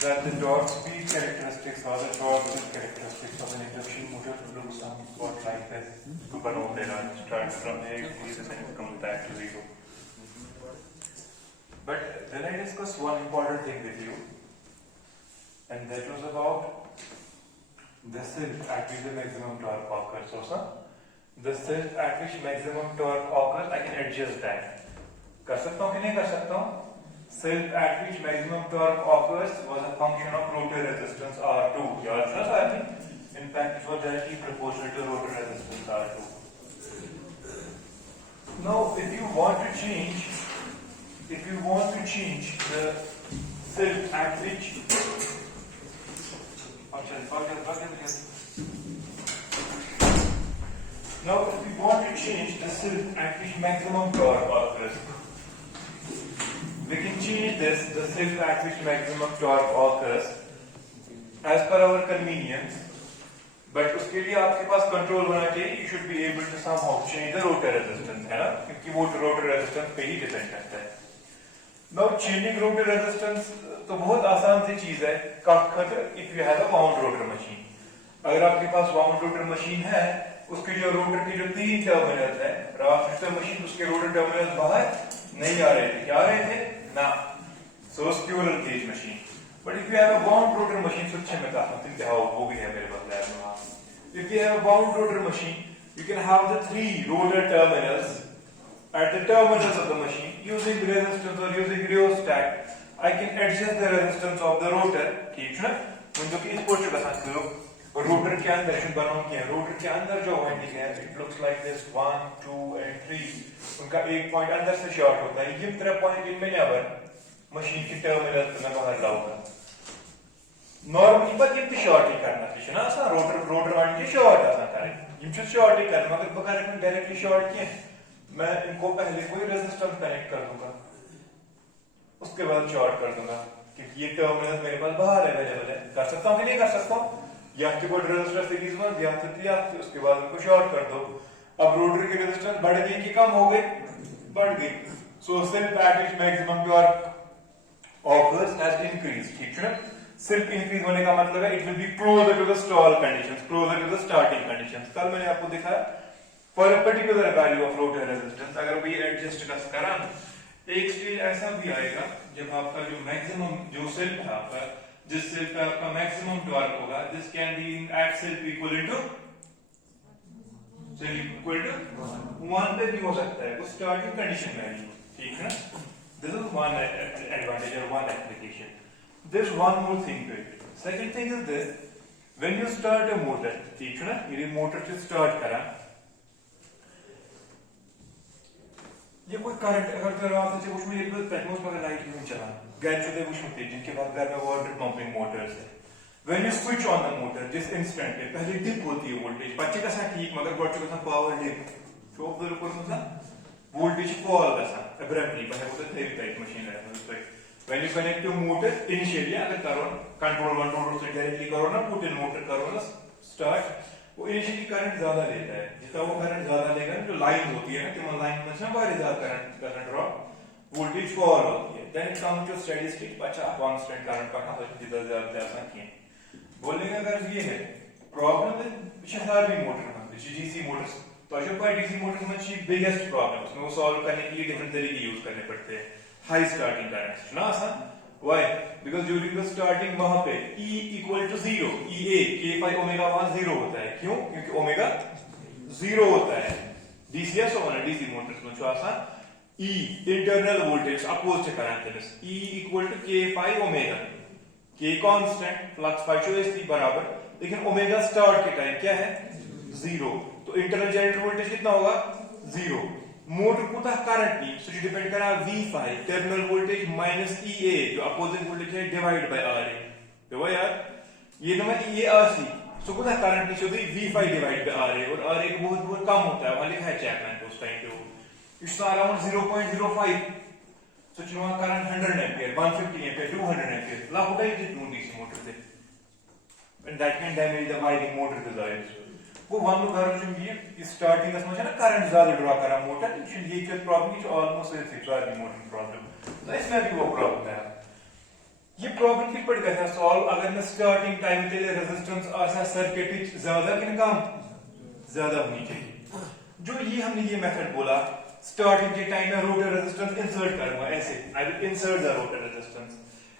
that the torque speed characteristics or the torque characteristics of an induction motor look somewhat like this. Start from A to B and then come back to zero. But then I discussed one important thing with you, and that was about the self at which the maximum torque occurs. So, the self at which maximum torque occurs, I can adjust that. कर सकता हूँ कि नहीं कर सकता हूँ? Self at which maximum torque occurs was a function of rotor resistance R2. याद था साथी? In fact, it was directly proportional to rotor resistance R2. Now, if you want to change the self at which now, if we want to change the self at which maximum torque occurs, we can change this, the self at which maximum torque occurs, as per our convenience. But उसके लिए आपके पास control होना चाहिए. You should be able to somehow change the rotor resistance, है ना? क्योंकि वो rotor resistance पे ही डिपेंड करता है. Now changing rotor resistance तो बहुत आसान सी चीज है. If you have a wound rotor machine, अगर आपके पास wound rotor machine है, उसके जो रोटर की जो तीन टर्मिनल्स है, राफ्टर मशीन उसके रोटर टर्मिनल्स बाहर नहीं आ रहे थे. क्या आ रहे थे? ना. So squirrel cage machine. But if you have a wound rotor machine, so अच्छे में कहा वो भी है मेरे पास लैब में वहाँ. If you have a wound rotor machine, you can have the three rotor terminals at the terminals of the machine. Using resistance or using rheostat, I can adjust the resistance of the rotor. ठीक है? मुझे कि इस portion का साथ करो. Rotor के अंदर जो बनाऊं क्या है? रोटर के अंदर जो वाइंडिंग है, it looks like this 1, 2 and 3. उनका एक पॉइंट अंदर से शॉर्ट होता है. ये तरह पॉइंट इनमें never मशीन की टर्मिनल में बाहर लाऊंगा. नॉर्मली पर ये शॉर्ट ही करना चाहिए ना. ऐसा रोटर वाइंडिंग शॉर्ट ऐसा करें. ये शॉर्ट ही करना. मगर बगैर में डायरेक्टली शॉर्ट किए मैं इनको पहले कोई रेजिस्टेंस कनेक्ट कर दूंगा, उसके बाद शॉर्ट कर दूंगा, क्योंकि ये टर्मिनल मेरे पास बाहर अवेलेबल है. कर सकता हूँ कि नहीं कर सकता हूँ? या तो कोई रेजिस्टेंस सीरीज में या तो उसके बाद उनको शॉर्ट कर दो. अब रोटर की रेजिस्टेंस बढ़ गई कि कम हो गई? बढ़ गई. सो self at which maximum torque occurs has increased. ठीक है? self increase होने का मतलब है it will be closer to the stall conditions, closer to the starting conditions. कल मैंने आपको दिखाया for a particular value of rotor resistance अगर we adjust करा, एक स्टेज ऐसा भी आएगा जब आपका जो मैक्सिमम जो self है आपका, जिस self पे आपका मैक्सिमम टॉर्क होगा, this can be at self equal to 1 पे भी हो सकता है. वो starting condition वैल्यू. ठीक है? This is one advantage or one application. There's one more thing to it. Second thing is this: when you start a motor, ठीक है ना? ये मोटर से स्टार्ट करा, ये कोई करंट अगर कर रहा था, उसमें ये पेट्रोल पर लाइट नहीं चला, गैस चुके कुछ होते हैं जिनके बाद घर में वाटर पंपिंग मोटर्स है. When you switch on the motor, जिस इंस्टेंट पे पहले डिप होती है वोल्टेज, बच्चे का सा ठीक मगर बच्चे का सा पावर डिप, तो अब ऊपर मतलब वोल्टेज फॉल का सा abruptly, पहले वो तो थ्री टाइप मशीन है उसपे. When you connect your motor initially, अगर करो कंट्रोल से डायरेक्टली करो ना, पुट इन मोटर करो ना स्टार्ट, वो इनिशियली करंट ज्यादा लेता है. जितना वो करंट ज्यादा लेगा, जो लाइन होती है ना, तो लाइन में से बहुत ज्यादा करंट ड्रॉप, वोल्टेज फॉल होती है. Then it comes to steady state. अच्छा कांस्टेंट करंट का मतलब जितना ज्यादा आसान किए बोलने का गर्ज ये है. प्रॉब्लम है शहर मोटर में डीसी मोटर्स, तो जो कोई डीसी मोटर में ची बिगेस्ट प्रॉब्लम, उसमें वो सॉल्व करने के लिए डिफरेंट तरीके यूज करने पड़ते हैं. हाई स्टार्टिंग करंट ना आसान. Why? Because during the starting वहां पे E equal to 0, EA, K phi omega वहां 0 होता है. क्यों? क्योंकि ओमेगा 0 होता है. DCS होना DC मोटर्स में जो आसान E इंटरनल वोल्टेज अपोज से करंट है. E equal to K phi omega. K constant, flux phi जो है बराबर, लेकिन ओमेगा स्टार्ट के टाइम क्या है? 0. तो इंटरनल जनरेटर वोल्टेज कितना होगा? 0. मोटर को करंट नहीं, सो डिपेंड करा V phi terminal voltage minus EA जो अपोजिंग वोल्टेज है डिवाइड बाय RA. देखो यार ये ना EA RC, सो को करंट नहीं होती V phi divide by RA, और RA को बहुत बहुत कम होता है. वहां लिखा है चैपमैन को उस टाइम पे इट्स अराउंड 0.05. सो जो करंट 100 एंपियर, 150 एंपियर, 200 एंपियर लाखों का जितना डीसी मोटर से, and that can damage the wiring motor design. वो वन लो घर जो ये स्टार्टिंग का समझ है ना, करंट ज्यादा ड्रॉ करा मोटर, ये क्या प्रॉब्लम है, almost self wiring motor problem. तो इसमें भी वो प्रॉब्लम है. ये प्रॉब्लम की पड़ गया सॉल्व अगर मैं स्टार्टिंग टाइम के लिए रेजिस्टेंस आसा सर्किट ज्यादा कि कम ज्यादा होनी चाहिए। जो ये हमने ये मेथड बोला स्टार्टिंग के टाइम में रोटर रेजिस्टेंस इंसर्ट करूंगा ऐसे I will insert the rotor resistance.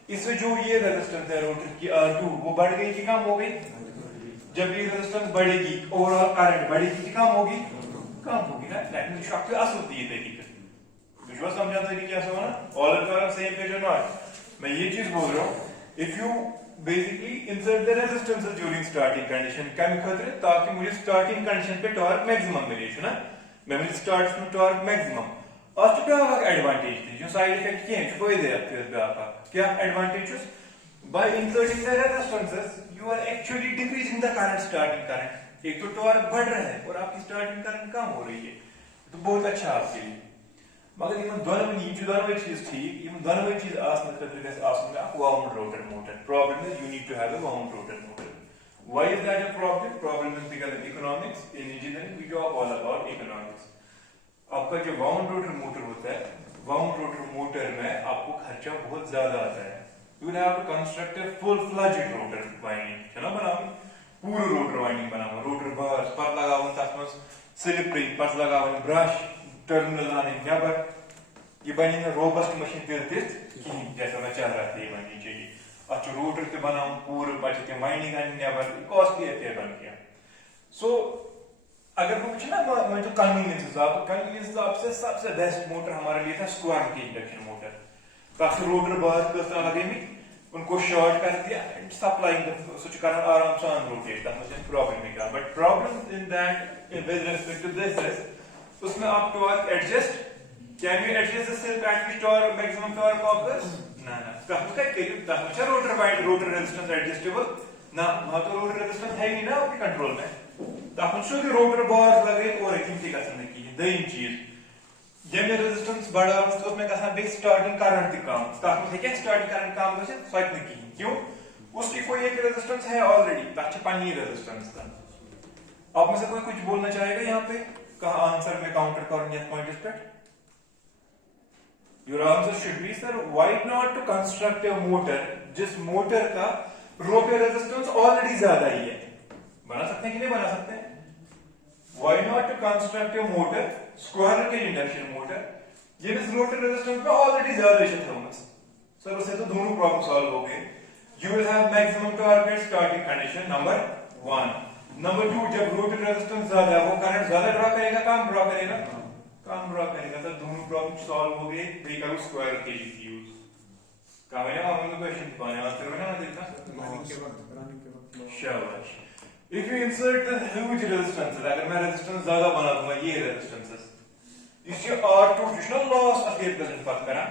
इससे जो ये रेजिस्टेंस है रोटर की R2 वो बढ़ गई कि कम हो गई। जब ये रेजिस्टेंस बढ़ेगी ओवरऑल करंट बढ़ेगी कि कम होगी कम होगी ना। दैट मींस शॉक के असल दिए देखिए विजुअल समझा तरीके क्या समझना all are on same page और नॉट। मैं ये चीज बोल रहा हूं if you basically insert the resistances during starting condition क्या खतरे ताकि मुझे स्टार्टिंग कंडीशन पे टॉर्क मैक्सिमम मिले ना मैं मुझे स्टार्ट में टॉर्क मैक्सिमम और तो क्या एडवांटेज थी जो साइड इफेक्ट किए हैं कोई दे आपके पे आपका क्या advantages by inserting the resistances you are actually decreasing the current starting current. एक तो टॉर्क बढ़ रहा है और आपकी स्टार्टिंग करंट कम हो रही है तो बहुत अच्छा आपके लिए। मगर यमन दोनों चीज ठीक यम दोनों चीज आसने खतरे गस आसने अक wound rotor motor problem is you need to have a wound rotor motor. Why is that a problem is because of economics in engineering we talk all about economics. आपका जो वाउंड रोटर मोटर होता है wound rotor motor में आपको खर्चा बहुत ज्यादा आता है। You will have to construct a full fledged rotor winding है ना बनाओ पूरा रोटर वाइंडिंग बनाओ रोटर बार्स पर लगाओ तस्मस स्लिप रिंग पर लगाओ ब्रश टर्मिनल आने नबर ये बनी ना रोबस्ट मशीन पे जैसा मैं चाह रहा था ये बननी चाहिए। अच्छा रोटर पे बनाऊं पूरा बचे के वाइंडिंग आने नबर कॉस्टली अफेयर बन गया। सो अगर वो पूछे ना मैं जो कन्वीनियंस हिसाब से सबसे बेस्ट मोटर हमारे लिए था स्क्वायर की इंडक्शन मोटर। काफी रोटर बाहर करता लगे में उनको शॉर्ट कर दिया एंड सप्लाइंग स्विच करना आराम से on rotate that was problem नहीं का but problem in that with respect to this is उसमें आप torque adjust can you adjust the self active torque maximum torque of this ना ना तब क्या करिए तब रोटर बाइट रोटर रेजिस्टेंस एडजस्टेबल ना वहां तो रोटर रेजिस्टेंस है ही ना आपके कंट्रोल में तब सो कि रोटर बार लगे और एक किमती का संदर्भ की दईन चीज जब रेजिस्टेंस बढ़ा तो उसमें कसा बेस स्टार्टिंग करंट कम तब में क्या स्टार्टिंग करंट कम गसे सच नहीं की क्यों उसकी कोई एक रेजिस्टेंस है ऑलरेडी तब पानी रेजिस्टेंस था। आप में से कोई कुछ बोलना चाहेगा यहाँ पे कहा आंसर में काउंटर करूं या पॉइंट इस पे your answer should be sir why not to construct a motor जिस मोटर का रोटर रेजिस्टेंस ऑलरेडी ज्यादा ही है बना सकते हैं कि नहीं बना सकते हैं। Why not to construct a motor square के इंडक्शन मोटर ये इस रोटर रेजिस्टेंस में ऑलरेडी ज्यादा है थर्मस सर उससे तो दोनों प्रॉब्लम सॉल्व हो गए। You will have maximum torque eight starting condition number 1। Number 2 जब रोटर रेजिस्टेंस ज्यादा है वो करंट ज्यादा ड्रॉ करेगा कम ड्रॉ करेगा कम ड्रॉ करेगा तो दोनों प्रॉब्लम सॉल्व हो गए। वे करो स्क्वायर के यूज का मैंने हम क्वेश्चन पाने आंसर बना देखा शाबाश। If you insert the huge resistances, अगर मैं रेजिस्टेंस ज्यादा बना दूंगा ये रेजिस्टेंसेस इससे R2 जो लॉस अफेयर प्रेजेंट फर्क करा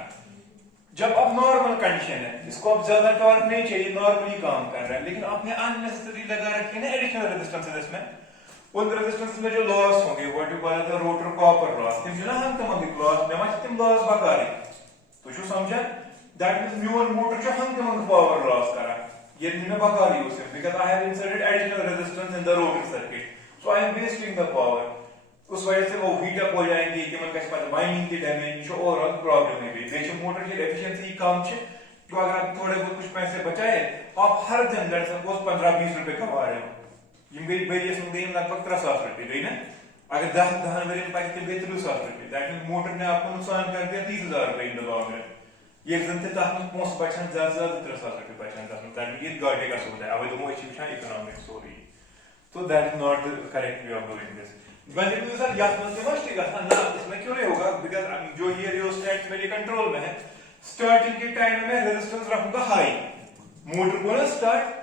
जब अब नॉर्मल कंडीशन है इसको अब ज्यादा टॉर्क नहीं चाहिए नॉर्मली काम कर रहा है लेकिन आपने अननेसेसरी लगा रखी है ना एडिशनल रेजिस्टेंसेस इसमें उन रेजिस्टेंस में जो लॉस होंगे what you call the rotor copper loss तिम जो ना हम तमक लॉस में मत तिम लॉस बकारी तो जो समझा दैट मींस म्यूल मोटर जो हम तमक पावर लॉस करा ये में बकारी उसे because I have inserted additional resistance in the rotor circuit so I am wasting the power उस वजह से वो हीट अप हो जाएंगे कि मन कैसे पता वाइंडिंग की डैमेज जो ओवरऑल प्रॉब्लम है बेशक मोटर की एफिशिएंसी कम है तो अगर आप थोड़े बहुत कुछ पैसे बचाए आप हर दिन लेट्स सपोज 15-20 रुपए कमा रहे हो ये मेरी वेरिएशन में देन लगभग 300 रुपए गई ना अगर 10 वेरिएंट पाई तो 300 रुपए दैट मींस मोटर ने आपको नुकसान कर दिया 30,000 रुपए इन द लॉन्ग रन ये जनते तक पोस्ट बचन ज्यादा 300 रुपए बचन तक दैट ये गाड़ी का सुविधा है अब तो मोची विषय इकोनॉमिक्स हो रही तो that is not the correct way of doing this when you use याद मत मस्ती का ना इसमें क्यों नहीं होगा बिकॉज़ जो ये रियोस्टेट मेरे कंट्रोल में है स्टार्टिंग के टाइम में रेजिस्टेंस रखूंगा हाई मोटर को ना start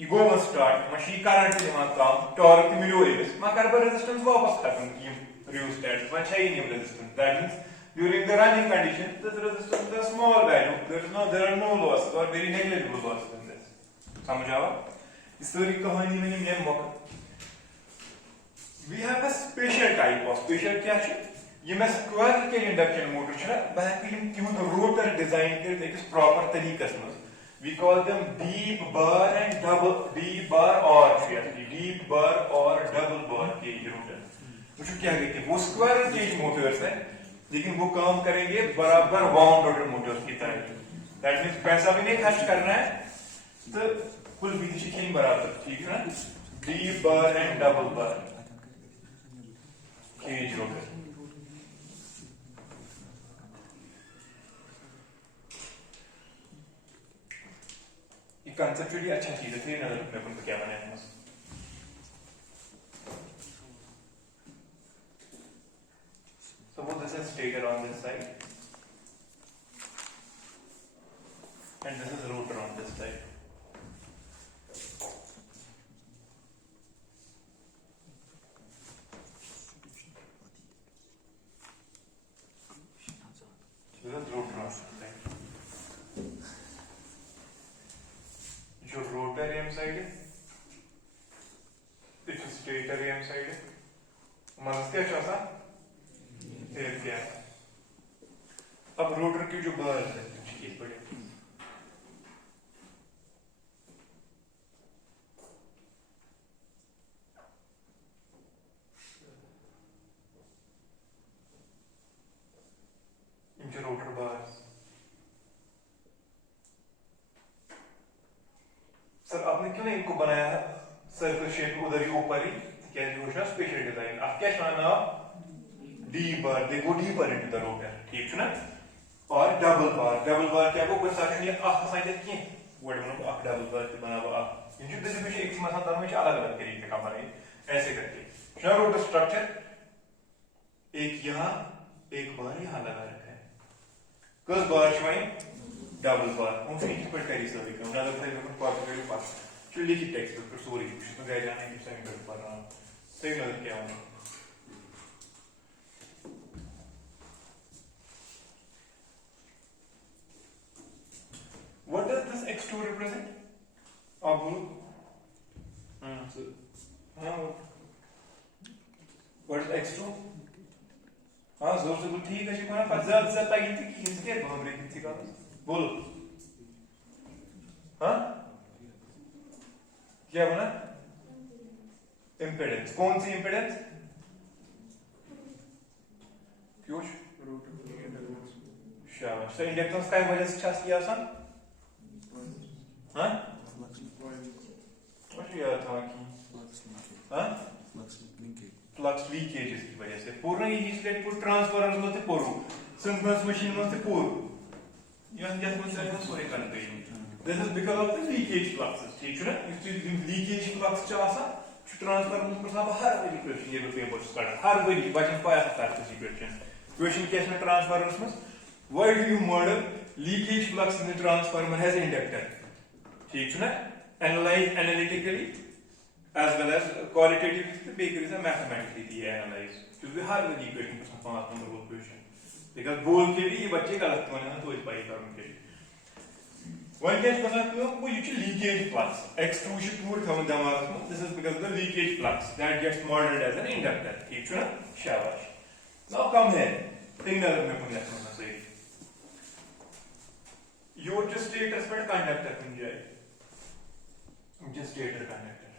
you go on start machine current में काम टॉर्क मिलो इस मैं कर रेजिस्टेंस वापस खत्म की रियोस्टेट में चाहिए नहीं resistance that means during the running condition this resistance is a small value there are no losses or very negligible losses in this समझ आवा इस पूरी कहानी में मैं मौका we have a special type of special क्या है ये मैं स्क्वायर के इंडक्शन मोटर है बेहतरीन क्यों तो रोटर डिजाइन के एक प्रॉपर तरीके से we call them deep bar and double deep bar or deep bar or double bar के रोटर मुझे क्या कहते हैं वो स्क्वायर के मोटर्स है लेकिन वो काम करेंगे बराबर वाउंड रोटर मोटर्स की तरह दैट मींस पैसा भी नहीं खर्च करना है तो कुल विधि से खेल बराबर ठीक है ना D bar and double bar cage rotor ये कंसेप्चुअली अच्छा चीज है फिर नजर में अपन क्या बनाया है suppose this is stator on this side and this is rotor on this side. This is rotor on this side. जो rotor AM side है, इस stator AM side है, मतलब क्या चाहता? क्या? अब rotor की जो बार है, ये पड़े. इनके rotor bars. सर आपने क्यों नहीं इनको बनाया सर्कल शेप उधर ही ऊपर ही क्या है स्पेशल डिजाइन आप क्या चाहना deeper they go deeper into the rotor ठीक है ना और डबल बार क्या को कुछ साथ नहीं आह साइड की वर्ड में आप डबल बार के बना हुआ इन जो डिस्ट्रीब्यूशन एक मसा तरह में अलग-अलग तरीके का बने ऐसे करके क्या रोटर स्ट्रक्चर एक यहां एक बार यहां लगा रखा है कस बार छवाई डबल बार हम फिर पर करी सभी को ना तो फिर हम पॉजिटिव पास चलिए की टेक्स्ट पर सॉरी तो गए जाने की सेकंड पर रहा सही नजर क्या होगा What does this x2 represent? आप बोलो What is x2? हाँ जोर से बोल ठीक है शिकवाना पर ज़्यादा ताकि थी कि इसके बहुत बड़ी थी का बोलो हाँ क्या बना impedance कौन सी impedance क्यों शाबाश तो इंडक्टेंस का वजह से छास किया आसान हाँ क्या था कि हाँ फ्लक्स लीकेजेस की वजह से पूर्ण यही स्टेट पूर्ण ट्रांसफॉर्मर में से पूर्ण सिंक्रोनस मशीन में से पूर्ण यह में से सोरे करते हैं this is because of the leakage fluxes ठीक है ना इस लीकेज फ्लक्स चा आसा ट्रांसफॉर्मर में सब हर वेरी क्वेश्चन ये पेपर स्टार्ट हर वेरी बचन पाया था क्वेश्चन केस में ट्रांसफॉर्मर में why do you model leakage flux in the transformer as inductor ठीक है ना analyze analytically as well as qualitatively basis mathematically the analyze क्योंकि हर वाली इक्वेशन को पांच नंबर वो क्वेश्चन बिकॉज़ बोल के लिए ये बच्चे गलत माने ना तो इस पाई करने के लिए वन कैच पता क्यों वो ये लीकेज फ्लक्स x2 should पूर्ण थम दिमाग में this is because of the leakage flux that gets modeled as an inductor ठीक है ना शाबाश now come here तीन नंबर में पुण्य समझना सही योर जो स्टेटस पर कंडक्टर बन जाए जो स्टेटर कंडक्टर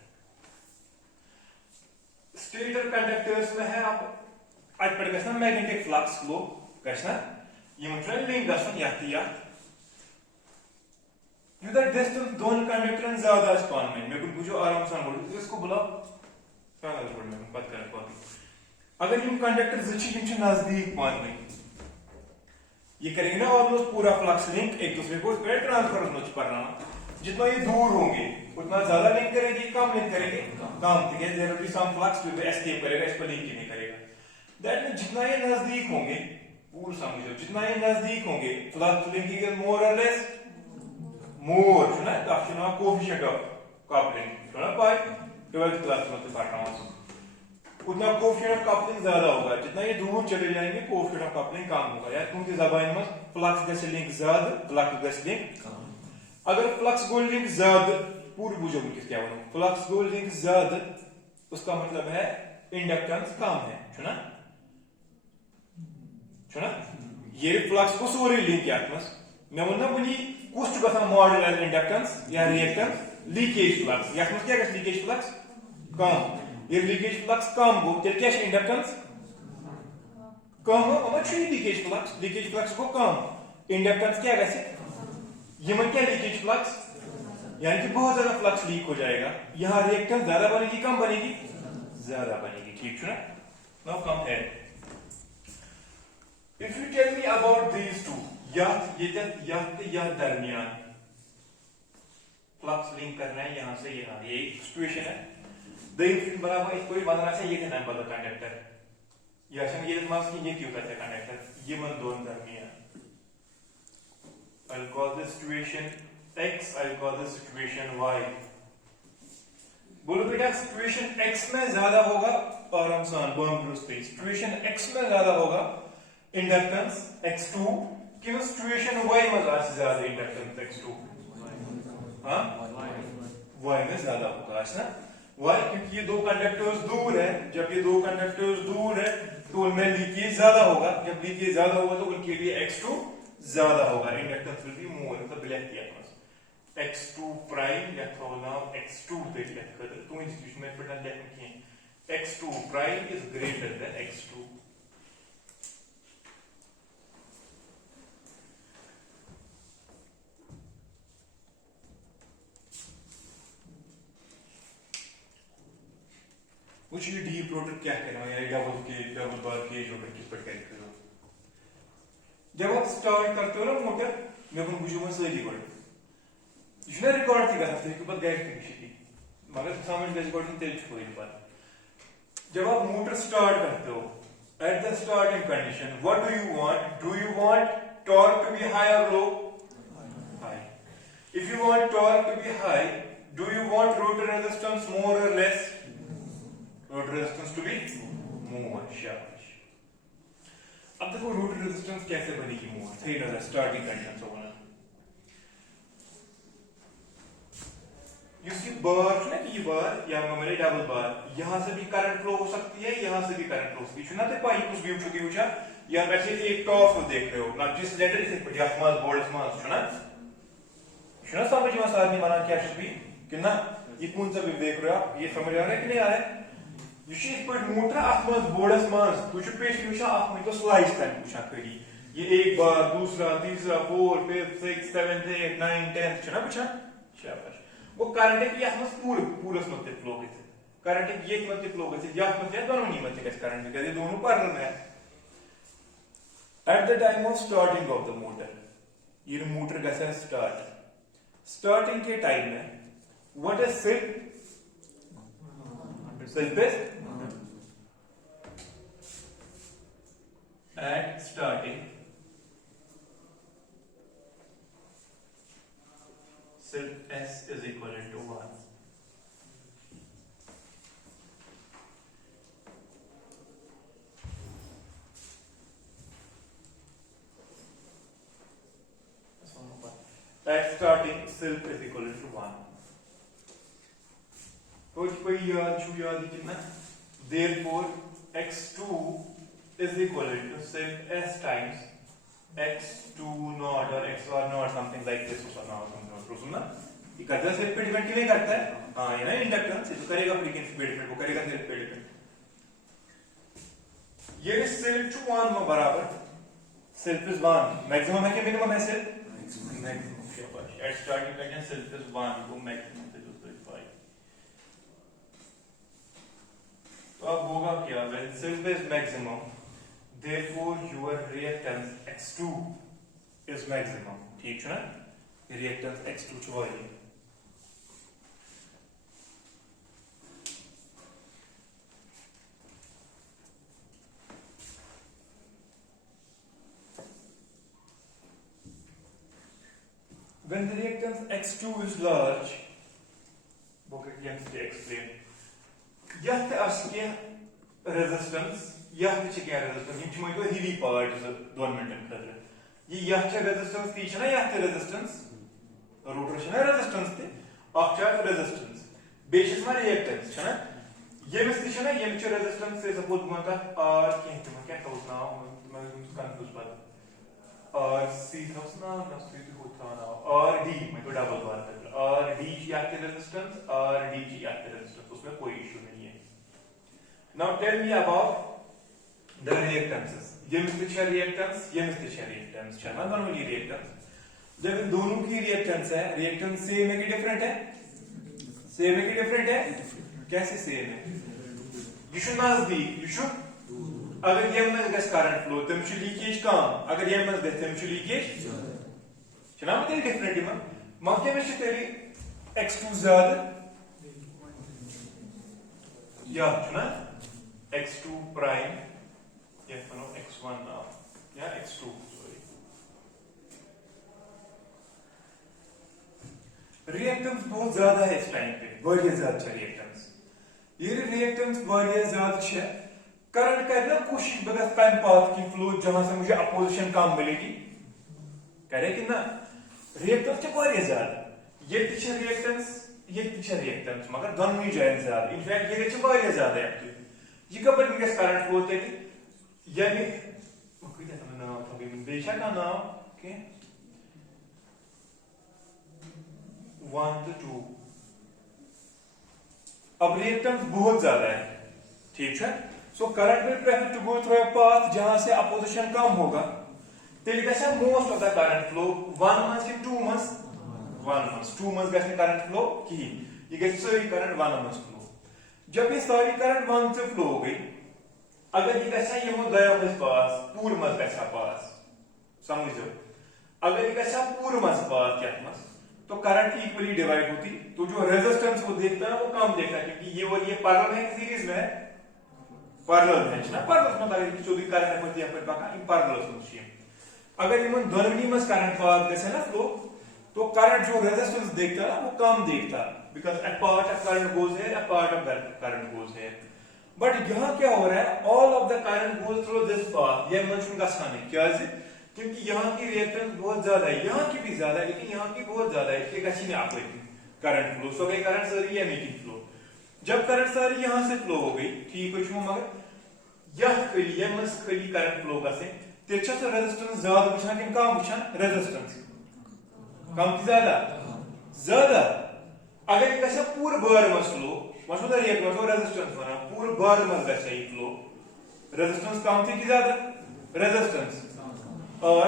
स्टेटर कंडक्टर्स में है आप आज पढ़ गए ना मैग्नेटिक फ्लक्स फ्लो कैसा ये मतलब लिंक गसन या युद्ध डिस्टेंस दोनों कंडक्टर ज्यादा स्पान में मैं कुछ पूछो आराम से बोल इसको बुलाओ क्या कर बोल मैं बात कर पाती अगर इन कंडक्टर जिच नजदीक पान में ये करेंगे ना ऑलमोस्ट पूरा फ्लक्स लिंक एक दूसरे को ट्रांसफर करना जितना ये दूर होंगे उतना ज्यादा लिंक करेंगे कम लिंक करेंगे कम there will be some flux जो एस्केप करेगा इस पर लिंक ही नहीं करेगा दैट मींस जितना ये नजदीक होंगे पूरा समझो जितना ये नजदीक होंगे flux linking is more or less more ना option of coefficient of coupling ना पाई 12th क्लास में तो पढ़ा हूं उतना कोएफिशिएंट ऑफ कपलिंग ज्यादा होगा जितना ये दूर चले जाएंगे कोएफिशिएंट ऑफ कपलिंग कम होगा यार क्योंकि जबान में फ्लक्स गैस लिंक ज्यादा फ्लक्स गैस लिंक कम अगर फ्लक्स गोल लिंक ज्यादा पूरी बुझोगे किस क्या बोलूं फ्लक्स गोल लिंक ज्यादा उसका मतलब है इंडक्टेंस कम है सुना सुना ये फ्लक्स को सोरे लिंक यार मस मैं बोलना बोली कुछ गसा मॉडल एज इंडक्टेंस या रिएक्टेंस लीकेज फ्लक्स या मस क्या गस लीकेज फ्लक्स कम ये लीकेज फ्लक्स कम हो तो क्या इंडक्टेंस कम हो और अच्छी लीकेज फ्लक्स को कम इंडक्टेंस क्या गसे ये मन क्या लीकेज फ्लक्स यानी कि बहुत ज्यादा फ्लक्स लीक हो जाएगा। यहाँ रिएक्टेंस ज्यादा बनेगी कम बनेगी? ज्यादा बनेगी, ठीक है ना? Now come here, if you tell me about these two, यह दरमियान फ्लक्स लिंक करना है यहाँ से यहाँ, ये एक सिचुएशन है। दयीम बराबर एक कोई बदलना है, ये ना बदल कंडक्टर या ये मास की ये क्यों करते हैं कंडक्टर, ये मन दोन दरमियान। I'll call this situation X, I'll call this situation Y। बोलो बेटा सिचुएशन X में ज्यादा होगा, और हम सिचुएशन X में ज्यादा होगा इंडक्टेंस X2 कि सिचुएशन Y में ज्यादा इंडक्टेंस X2, हाँ Y में ज्यादा होगा ना। Y क्योंकि ये दो कंडक्टर्स दूर है, जब ये दो कंडक्टर्स दूर है तो उनमें लीकेज ज्यादा होगा, जब लीकेज ज्यादा होगा तो उनके लिए X2 ज्यादा होगा, इंडक्टेंस विल बी मोर, मतलब ब्लैक किया X2 प्राइम या तो नाउ X2 पे लिख कर तो इंस्टीट्यूशन में फिर लिखना है X2 prime is greater than X2। कुछ ये डीप रोटर क्या कह रहा हूं यार, डबल बार के रोटर किस पर कैरी करो। जब आप स्टार्ट करते हो ना मोटर, मैं अपन बुझूंगा सही वर्ड इसने रिकॉर्ड थी करते के बाद गैस की मगर समझ गए रिकॉर्डिंग तेज कोई बात। जब आप मोटर स्टार्ट करते हो, at the starting condition what do you want torque to be high or low? High. If you want torque to be high, do you want rotor resistance more or less? Rotor resistance to be more, शाबाश। अब देखो rotor resistance कैसे बनेगी मोर, सही रहा starting condition से होना। इसकी बार ना कि बार या मेरे डबल बार, यहां से भी करंट फ्लो हो सकती है, यहां से भी करंट फ्लो हो सकती है ना। ते पाई कुछ भी उठो उठा या वैसे एक टॉप देख रहे हो ना, जिस लेटर से पर या मास बोर्ड मास छना छना समझ में आदमी माना क्या भी कि ना ये कौन सा भी देख रहे हो आप, ये समझ आ रहा है कि नहीं आ रहा है? ये चीज पर मोटर आत्मस बोर्डस मास कुछ पेश कुछ आप में तो स्लाइस कर कुछ करी, ये एक बार दूसरा तीसरा 4 5 6 7 8 9 10 छना कुछ शाबाश। वो करंट की आत्मस पूरे मत फ्लो करते, करंट की एक मत फ्लो करते, या मत या दोनों नहीं मत कैसे करंट के दोनों पैरेलल में है। At the time of starting of the motor, ये मोटर कैसे स्टार्टिंग के टाइम में what is silk is at starting self S is equal to 1। At starting self is equal to 1। तो कोई याद कितना, therefore x2 is equal to self S times x2 naught or x1 naught something like this or something ना। ये करता है सिर्फ पे डिपेंड नहीं करता है, हाँ ये ना इंडक्टेंस जो करेगा फ्रीक्वेंसी पे डिपेंड, वो करेगा सिर्फ पे डिपेंड। ये सिर्फ टू 1 में बराबर सिर्फ इज 1 मैक्सिमम है कि मिनिमम है? सिर्फ मैक्सिमम। शाबाश। एट स्टार्टिंग कंडीशन सिर्फ इज 1 वो मैक्सिमम से जो 5। तो अब होगा क्या, व्हेन सिर्फ is maximum therefore your reactance x2 is maximum, ठीक है ना? reactance x2 चाहिए। when the reactance x2 is large, वो क्या explain, यह असके resistance यह क्या रेजिस्टेंस ये छमय तो हेवी पार्ट इज 2 मिनट खतर ये यह छ रेजिस्टेंस ती छना यह रेजिस्टेंस रोटर छना रेजिस्टेंस ते अख छ रेजिस्टेंस बेसिस मा रिएक्टेंस छना ये मिस ती छना ये छ रेजिस्टेंस से सपोज मता आर क्या तो नाउ मैं कंफ्यूज पर आर सी थस ना सी तो होता ना आर डी मैं तो डबल बार कर आर डी या रेजिस्टेंस आर डी या रेजिस्टेंस उसमें कोई इशू नहीं है। Now tell me about the reactances, ये मिस्टर reactance, ये मिस्टर reactance, चलना दोनों ये reactance। जब इन दोनों की रिएक्टेंस है, रिएक्टेंस सेम है कि डिफरेंट है? सेम है कि डिफरेंट है? कैसे सेम है? ये शुड नजदीक, ये शुड अगर ये में गस करंट फ्लो तम शुड लीकेज कम, अगर ये में गस तम शुड लीकेज छना मतलब डिफरेंट है मौके में से तेरी x2 ज्यादा या छना x2 प्राइम या फनो x1 ना या x2 सॉरी रिएक्टेंस बहुत ज्यादा है इस टाइम पे, बहुत ज्यादा रिएक्टेंस, ये रिएक्टेंस बहुत ज्यादा है। करंट करना कोशिश बगस टाइम पाथ की फ्लो जहां से मुझे अपोजिशन कम मिलेगी, करे कि ना रिएक्टेंस से बहुत ज्यादा, ये पीछे रिएक्टेंस ये पीछे रिएक्टेंस मगर दोनों ही जायज ज्यादा, इनफैक्ट ये रेचे बहुत ज्यादा है। ये कब बगस करंट फ्लो होते हैं यानी कोई ना नाम था बेशक का नाम के 1 to 2 अब रिएक्टेंस बहुत ज्यादा है, ठीक है। So current will prefer to go through a path जहां से अपोजिशन कम होगा, तेल गसा most of the current flow 1 month से 2 months 1 month 2 months गसा करंट फ्लो की ये गसा सारी करंट 1 month फ्लो। जब ये सारी करंट 1 से फ्लो हो गई, अगर ये गसा ये मो दया मस पास पूर्ण मस गसा पास समझो, अगर ये गसा पूर्ण मस पास क्या मस तो करंट इक्वली डिवाइड होती, तो जो रेजिस्टेंस वो देखता है वो कम देखता है, क्योंकि ये और ये पैरेलल है सीरीज में है, पैरेलल है ना, पैरेलल में अगर जो भी करंट होती है पर बाका इन पैरेलल समझिए। अगर इन दोनों में करंट पास जैसे ना फ्लो, तो करंट जो रेजिस्टेंस देखता है वो कम देखता, because a part of current goes here, a part of current goes here. But यहां क्या हो रहा है, all of the current goes through this path, ये मंशन का साने क्या है, क्योंकि यहाँ की रिएक्टेंस बहुत ज्यादा है, यहाँ की भी ज्यादा है, लेकिन यहाँ की बहुत ज्यादा है, इसलिए कच्ची में आप करंट फ्लो सो गई, करंट सारी है मेकिंग फ्लो। जब करंट सारी यहाँ से फ्लो हो गई, ठीक है छो मगर यह कली है मस कली करंट फ्लो का से तेचा से रेजिस्टेंस ज्यादा बुझा कि कम बुझा, रेजिस्टेंस कम की ज्यादा ज्यादा। अगर ये कैसा पूर्ण बार मस फ्लो मतलब रिएक्टेंस और रेजिस्टेंस बना पूर्ण बार मस गसा ही फ्लो, रेजिस्टेंस कम थी कि ज्यादा, रेजिस्टेंस और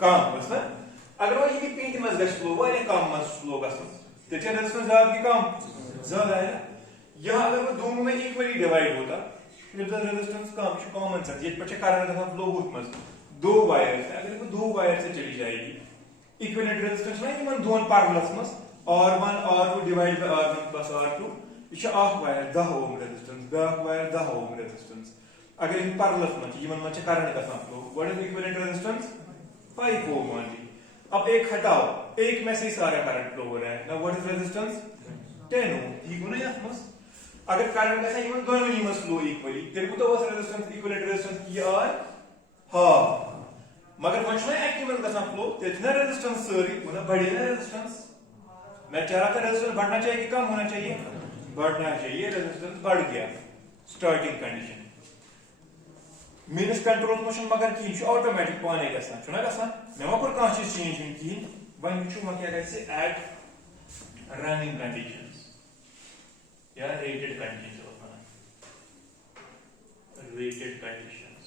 कम बस ना। अगर वो ये पिंक मस गस फ्लो वाले कम मस फ्लो गस तेचा रेजिस्टेंस ज्यादा की कम ज्यादा है ना। यहां अगर वो दोनों में इक्वली डिवाइड होता फिर the resistance come show common sense ये पचे कारण का फ्लो होत मस दो वायर से, अगर वो दो वायर से चली जाएगी इक्विवेलेंट रेजिस्टेंस ना ये दोन पैरेलल मस R1 R2 divide by R1 plus R2 ये आख wire 10 ohm resistance, back wire 10 ohm resistance. अगर इन पैरेलल मस ये मन कारण का फ्लो what is equivalent resistance 5 ohm only. अब एक हटाओ, एक में से सारा करंट फ्लो हो रहा है, नाउ व्हाट इज रेजिस्टेंस 10 ओम, ठीक हो ना यार मस। अगर करंट का सही दोनों ही मस फ्लो इक्वली तेरे को तो बस रेजिस्टेंस इक्विवेलेंट रेजिस्टेंस की आर हाफ, मगर वंश में एक्टिवेट का फ्लो तेजना रेजिस्टेंस सॉरी होना बढ़ेगा रेजिस्टेंस। मैं चाह रहा था रेजिस्टेंस बढ़ना चाहिए कि कम होना चाहिए, बढ़ना चाहिए, रेजिस्टेंस बढ़ गया स्टार्टिंग कंडीशन मीनस कंट्रोल मोशन मगर की ऑटोमेटिक पाने गसा छुना गसा मैं कोर कांच चेंज इन की वन छु म क्या कैसे एट रनिंग कंडीशंस या रेटेड कंडीशंस होता है, rated conditions.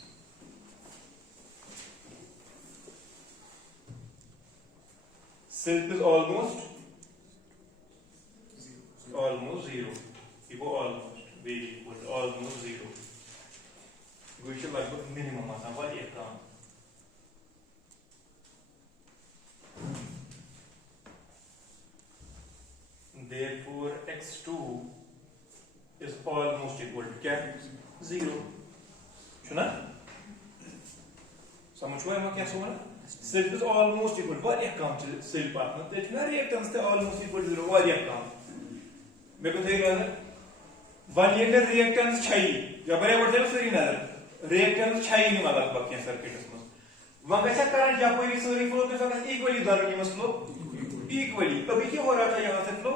Silk is almost zero, वो almost very good almost zero good लगभग मिनिमम आता वाली काम। Therefore x2 is almost equal to क्या zero, सुना समझ हुआ है क्या सुना, सिल्क is almost equal वाली काम चल सिल्क पार्ट में तो इतना रिएक्टेंस थे almost equal to zero वाली काम मेरे को देख रहा था वन लीटर रिएक्टेंस चाहिए जब बड़े बढ़ते हैं सही नजर रिएक्टेंस चाहिए नहीं मतलब बाकी सर्किट में वहां कैसा करंट जब कोई सॉरी फ्लो के साथ इक्वली दोनों में फ्लो इक्वली अभी क्या हो रहा था यहां से फ्लो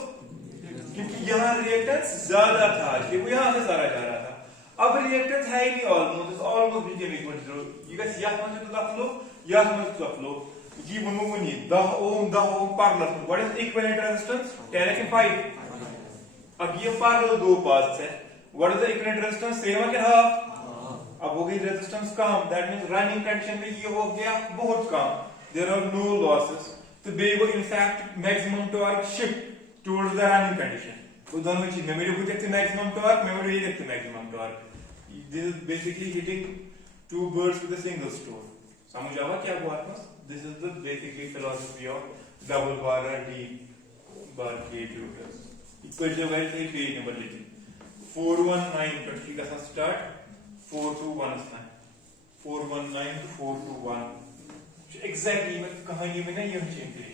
क्योंकि यहां रिएक्टेंस ज्यादा था ये वो यहां से सारा जा रहा था। अब रिएक्टेंस है ही नहीं almost became equal to zero, ये कैसे यहां से तो फ्लो यहां से तो फ्लो ये वनुनी 10 ohm parallel what is equivalent resistance 10 के 5। अब ये पैरेलल दो पाथ्स है, what is the equivalent resistance same है हाफ, अब हो गई रेजिस्टेंस कम दैट मींस रनिंग कंडीशन में ये हो गया बहुत कम, देयर आर नो लॉसेस तो बेग वो in fact maximum torque shift towards the running condition. वो दोनों चीज मेमोरी को देखते मैक्सिमम टॉर्क, मेमोरी ये देखते maximum torque. This is basically hitting two birds with a single stone. समझ आवा क्या हुआ आपको? This is the basically philosophy of double bar और डी बार के ट्यूटर्स। इक्वल टू वेल से पेज नंबर लिखिए 419 पर ठीक है स्टार्ट 421 है 419 to 421 एग्जैक्टली मैं कहानी में ना ये चेंज करेगी।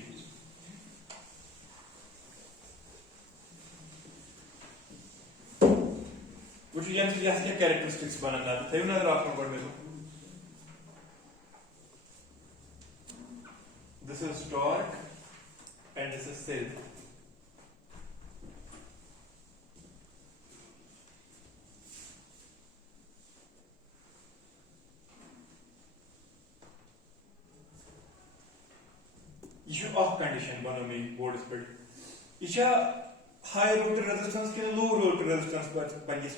वो जो यहाँ से क्या कैरेक्टरिस्टिक्स बनाना था ना आपको पढ़ में। This is torque and this is self. ये अख कंडीशन बनो मे बोर्ड पे ये हाई रोटर रेजिस्टेंस के लो रोटर रेजिस्टेंस पर बनिस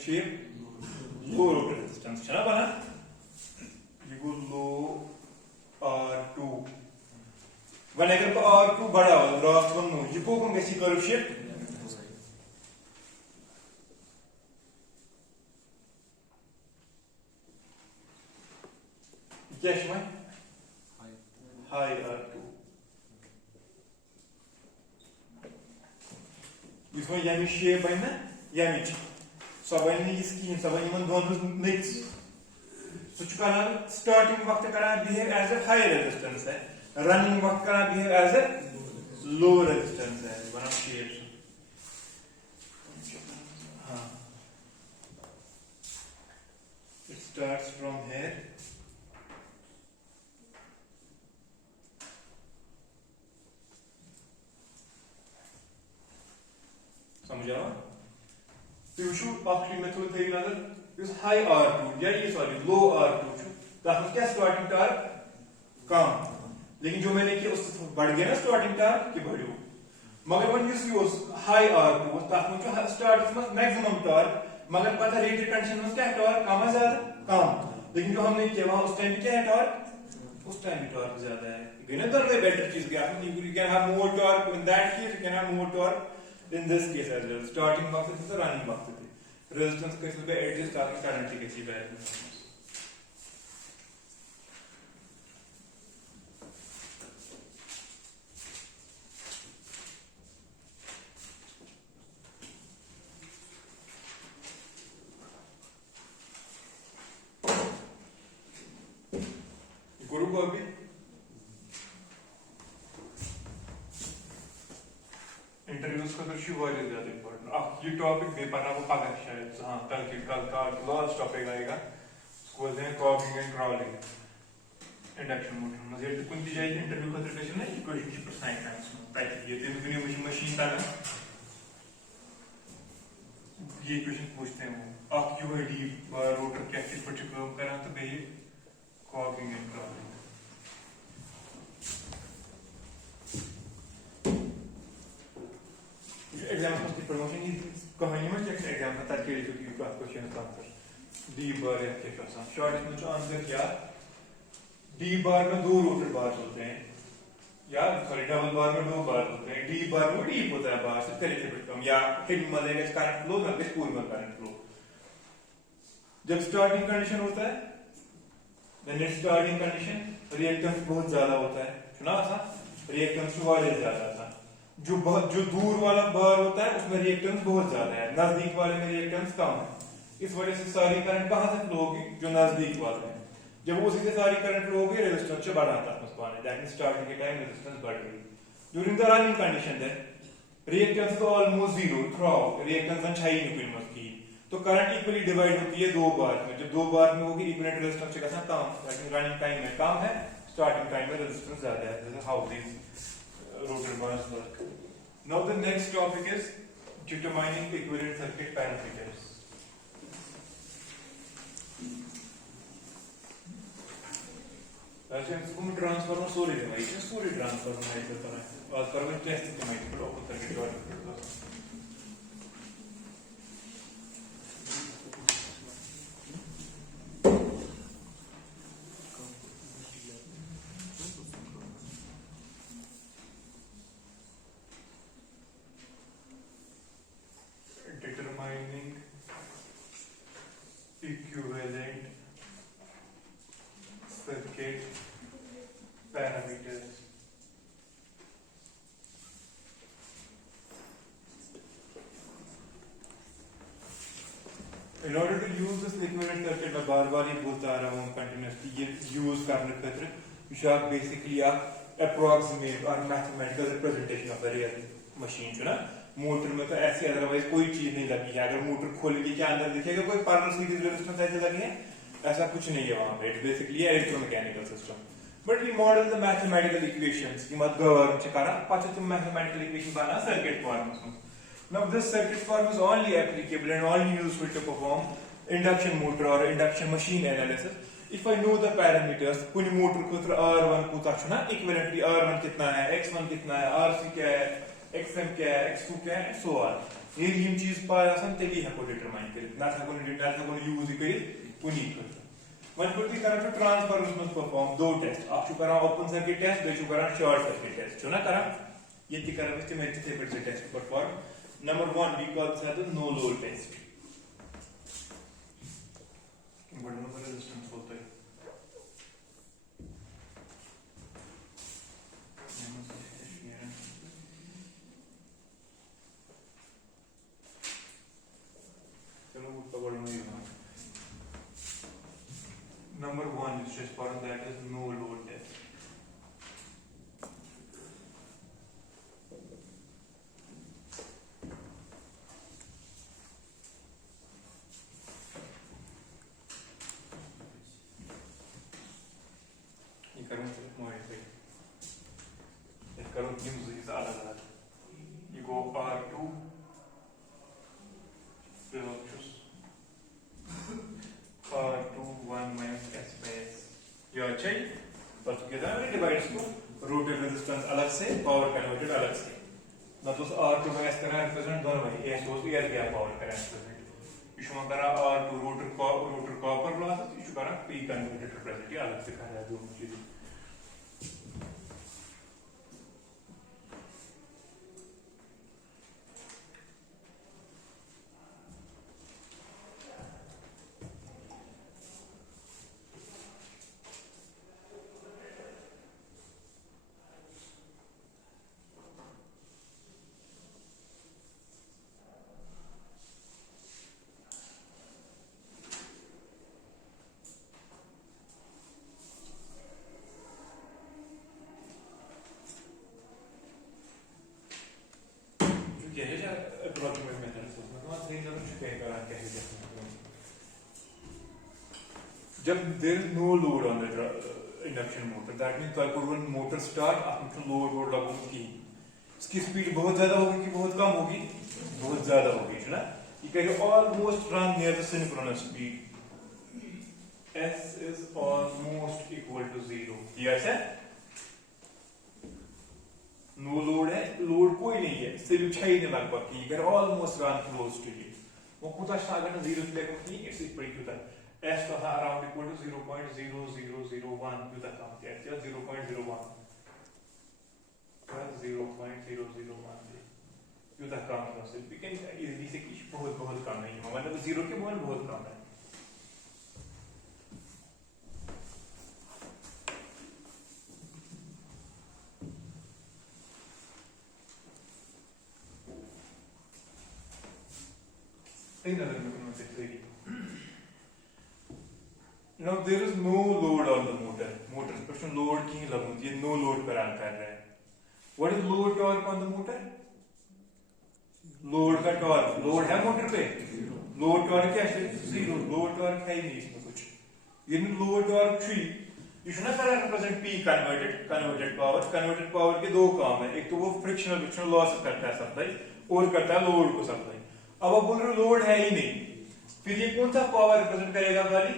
लो रोटर रेजिस्टेंस छना बना ये गो लो R2 वन अगर को R2 बड़ा हो रास्ट वन नो ये को कैसी कर्व शिफ्ट क्या है हाई R2 इसमें यानी शेप है ना यानी सब ने इसकी सब इन दोनों मिक्स तो चुका स्टार्टिंग वक्त करा behave as a high resistance है रनिंग वक्त करा behave as a low resistance है वन ऑफ शेप्स। हाँ इट स्टार्ट्स फ्रॉम हियर समझा तो यू शुड आखिरी मेथड थे नजर इस हाई R2 या ये सॉरी लो R2 छु तब क्या स्टार्टिंग टॉर्क कम लेकिन जो मैंने किया उससे बढ़ गया ना स्टार्टिंग टॉर्क कि बढ़ियो मगर one use use high R2 उस तक जो स्टार्ट में मैक्सिमम टॉर्क मगर पता रेटेड कंडीशन में क्या टॉर्क कम है ज्यादा कम लेकिन जो हमने किया वहां उस टाइम क्या है टॉर्क उस टाइम भी टॉर्क ज्यादा है गणित में बेटर चीज गया you can have more torque in that case you can have more torque in this case as well starting box is the running box resistance case will be adjust starting current कैसी value गुरु को अभी interviews का तो warrior ज्यादा important अब ये topic दे पाना वो पता शायद हाँ कल का लास्ट टॉपिक आएगा उसको बोलते हैं कॉपिंग एंड क्रॉलिंग इंडक्शन मोटर मुझे तो कुछ जाए इंटरव्यू का प्रिपरेशन नहीं क्वेश्चन पर साइन टाइम्स ताकि ये दिन दुनिया मशीन था ना ये क्वेश्चन पूछते हैं वो आप क्यों डी रोटर क्या चीज पर्टिकुलर करा तो भाई कॉपिंग एंड क्रॉलिंग एग्जांपल्स की प्रमोशन ही कहानी में चेक एग्जांपल तक के लिए जो क्वेश्चन का आंसर डी बार है के पास शॉर्ट में जो आंसर क्या डी बार में दो रोटर बार होते हैं या सॉरी डबल बार में दो बार होते हैं डी बार में डीप होता है बार से करेक्ट कम या हिट मलेगा करंट फ्लो ना स्पूल में करंट फ्लो जब स्टार्टिंग कंडीशन होता है then it starting condition reactance बहुत ज्यादा होता है सुना था रिएक्टेंस बहुत ज्यादा था जो दूर वाला बार होता है उसमें रिएक्टेंस बहुत ज्यादा है नजदीक वाले में रिएक्टेंस कम है इस वजह से सारी करंट कहां से फ्लो होगी जो नजदीक वाले है जब उसी से सारी करंट फ्लो होगी रेजिस्टेंस से बढ़ाता है उसको आने दैट मींस स्टार्टिंग के टाइम रेजिस्टेंस बढ़ गई during the running condition then reactance तो ऑलमोस्ट जीरो क्रॉप रिएक्टेंस अच्छाई नहीं कोई की तो करंट इक्वली डिवाइड होती है दो बार में जब दो बार में होगी इक्विवेलेंट रेजिस्टेंस से कैसा कम लेकिन रनिंग टाइम में कम है स्टार्टिंग टाइम में रेजिस्टेंस ज्यादा है this is how this rotor bars work. Now the next topic is determining equivalent circuit parameters. वैसे इसको हम ट्रांसफार्मर सॉलिड है भाई सॉलिड ट्रांसफार्मर है करता है और करंट टेस्ट के माइक पर ओपन सर्किट वाला In order to use this equivalent circuit, मैं बार बार ये बोलता आ रहा हूँ continuously, ये use करने खतरे ये basically a approximate or mathematical representation of a real machine जो ना मोटर में तो ऐसी अदरवाइज कोई चीज नहीं लगी है. अगर मोटर खोल के अंदर देखिएगा कोई पैरेलल सीरीज रेजिस्टेंस ऐसे लगी है, ऐसा कुछ नहीं है वहां पे. It's basically electromechanical system. But we model the mathematical equations. कि मत गवर्न चकारा पाचे तुम mathematical equation बना circuit form में. Now this circuit form is only applicable and only useful to perform induction motor or induction machine analysis. If I know the parameters, कोई motor को तो R1 को ताकि ना equivalently R1 कितना है, X1 कितना है, RC क्या है, XM क्या है, X2 क्या है, so on. ये हम चीज पाया सन तेली है को determine करें. ना था को use करें, को नहीं करें. One could be current to transformers must perform दो टेस्ट. आप चुका रहा open circuit test, दो चुका रहा short circuit test. जो ना करा ये ती करा बच्चे में इतने सेपरेट से test perform. Number one we call this the no load test. बड़ा नंबर रेजिस्टेंस होता है. चलो वो तो बड़ा नहीं होगा. Number one is just part of that is no load test. ये करूँ सिर्फ modify. ये करूँ use इस अलग अलग. You go R2 R2 1 minus S by S. ये अच्छा ही बस किधर है डिवाइड को रोटेट रेजिस्टेंस अलग से पावर कन्वर्टेड अलग से ना तो R2 में S करना रिप्रेजेंट दोनों भाई S होती है क्या पावर करना रिप्रेजेंट इशू में करा R2 rotor copper loss issue करा P कन्वर्टेड रिप्रेजेंट अलग से करा दोनों चीजें. जब there is no load on the induction motor, that means तो आपको मोटर स्टार्ट आप उसमें लोड लागू की इसकी स्पीड बहुत ज्यादा होगी कि बहुत कम होगी, बहुत ज्यादा होगी है ना. ये कहेगा almost run near the synchronous speed. S is almost equal to 0. yes है. नो लोड है, लोड कोई नहीं है, सिर्फ छह ने लगभग की अगर almost run close to it. वो कुछ अगर 0 से लेकर की it's equal to the S was around equal to 0.0001 to the count. Yes, just 0.01. Plus 0.001 to the count. So we can easily say कि बहुत कम नहीं है. मतलब 0 के बहुत कम है. Another mathematics theory. Now there is no load on the motor. Motor expression load की लगूं ये no load पर रन कर रहा है. What is load torque on the motor? Load का torque. Load है मोटर पे? Load torque क्या है? Zero. Load torque है ही नहीं इसमें कुछ. ये load torque three. You should not represent P converted power. Converted power के दो काम है. एक तो वो frictional loss करता है सप्लाई और करता है load को सप्लाई. अब आप बोल रहे हो लोड है ही नहीं, फिर ये कौन सा पावर रिप्रेजेंट करेगा खाली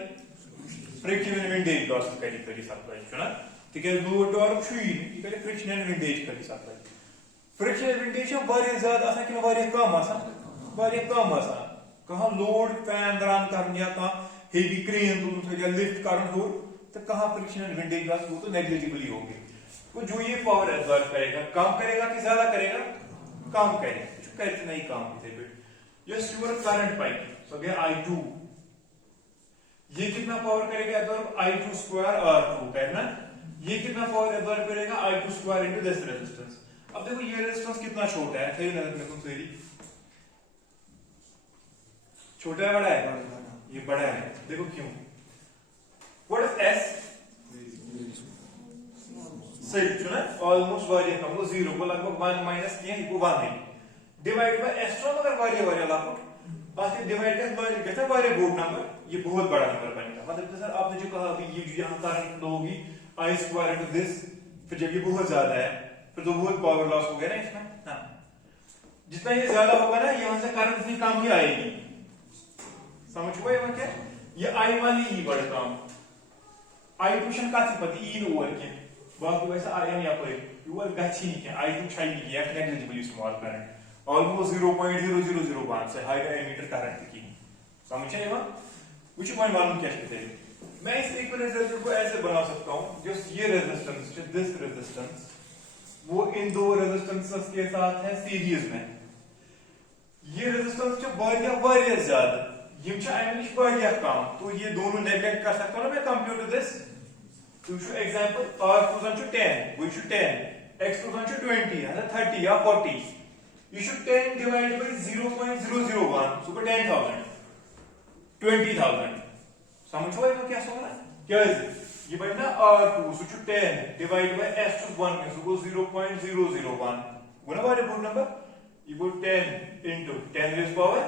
फ्रिक्शन विंडेज लॉस करी सप्लाई है ना. ठीक है, लोड और फ्री फ्रिक्शन एंड विंडेज करी सप्लाई. फ्रिक्शन विंडेज वारिया ज्यादा आसान कि वारिया कम आसान कहां लोड फैन रन करन या कहां हेवी क्रेन तुम या लिफ्ट करन हो तो कहां फ्रिक्शन एंड विंडेज लॉस वो तो नेग्लिजिबल ही होगी. तो जो ये पावर एब्जॉर्ब करेगा कम करेगा कि ज्यादा करेगा, कम करेगा, जो कहते नहीं काम होते. Just your current pipe. So again I2. ये कितना पावर करेगा एब्जॉर्ब I2 स्क्वायर R2 कहना. ये कितना पावर एब्जॉर्ब करेगा I2 square into this resistance. अब देखो ये रेजिस्टेंस कितना छोटा है, सही नजर में तुम सही छोटा है बड़ा है? ये बड़ा है, देखो क्यों? What is S? सही चुना, ऑलमोस्ट वारिया कम, वो 0 को लगभग 1 माइनस किया, ये को 1 नहीं डिवाइड बाय एस तो मगर वारिया लगभग आखिर डिवाइड कर वारिया कहता वारिया बोर्ड नंबर, ये बहुत बड़ा नंबर बनेगा। मतलब कि सर आपने जो कहा अभी ये जो यहां करंट फ्लो होगी आई स्क्वायर इनटू दिस, फिर जब ये बहुत ज्यादा है फिर तो बहुत पावर लॉस हो गया ना इसमें। हाँ, जितना ये ज्यादा होगा ना यहां से करंट उतनी कम ही आएगी, समझ हुआ ये क्या? ये आई वाली ही बड़ा काम, आई ट्यूशन का पति ई ओवर के बाकी वैसा आई एम या पर ओवर गच्छी नहीं है, आई टू छाई नहीं है, नेग्लिजिबल स्मॉल करंट ऑलमोस्ट 0.0001 से हाई एमीटर करंट की, समझ आए वहां? which point मालूम क्या है? मैं इस इक्विवेलेंट रेजिस्टेंस को ऐसे बना सकता हूं, जो ये रेजिस्टेंस है दिस रेजिस्टेंस वो इन दो रेजिस्टेंसेस के साथ है सीरीज में। ये रेजिस्टेंस जो बढ़िया ज्यादा ये आइनिश बढ़िया काम, तो ये दोनों नेगलेक्ट कर सकता हूं ना मैं कंप्यूटर दिस। तो show example r2 = 10 we should 10 x2 = 20 है 30 या 40 you should 10 divided by 0.001 so 10,000 20,000 समझ हुआ ये क्या सोना है? क्या है ये भाई ना r2 so 10 divided by s2 1 so 0.001 वो ना वाले बोर्ड नंबर ये वो 10 into 10 raised power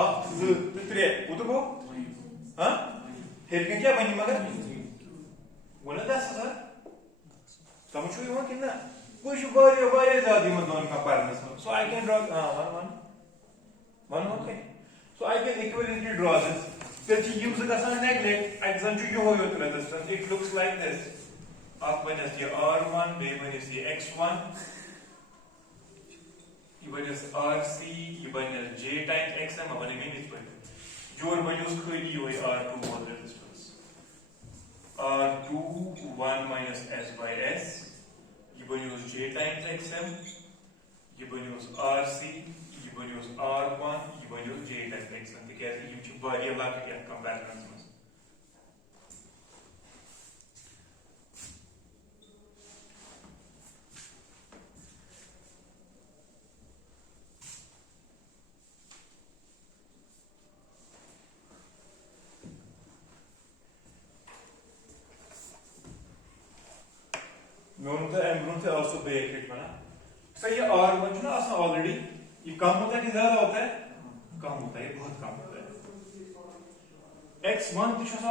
of 3 वो तो वो हाँ फिर क्या बनी मगर वो ना 10,000 समझ हुई वहां कितना कुछ वारिया ज्यादा यमन दोनों का पार्टनर्स में। So I can draw one okay so I can equivalently draw this फिर जी यूज गसान नेगलेक्ट एग्जाम जो यो होयो तो resistance it looks like this आप बनस ये r1 बे बनस ये x1 ये बनस rc ये बनस j टाइम्स xm बने में इस पर जोर बनस खली होय r2 mole resistance r2 1 minus s by s ये बनियोस j times xm ये बनियोस rc ये बनियोस r1 ये बनियोस j times xm तिकैसे यम छ वारिया लाख या कंपैरिजन में also be accurate बना। सर ये R1 ना आसान ऑलरेडी ये कम होता है कि ज्यादा होता है? कम होता है, बहुत कम होता है। X1 तो शायद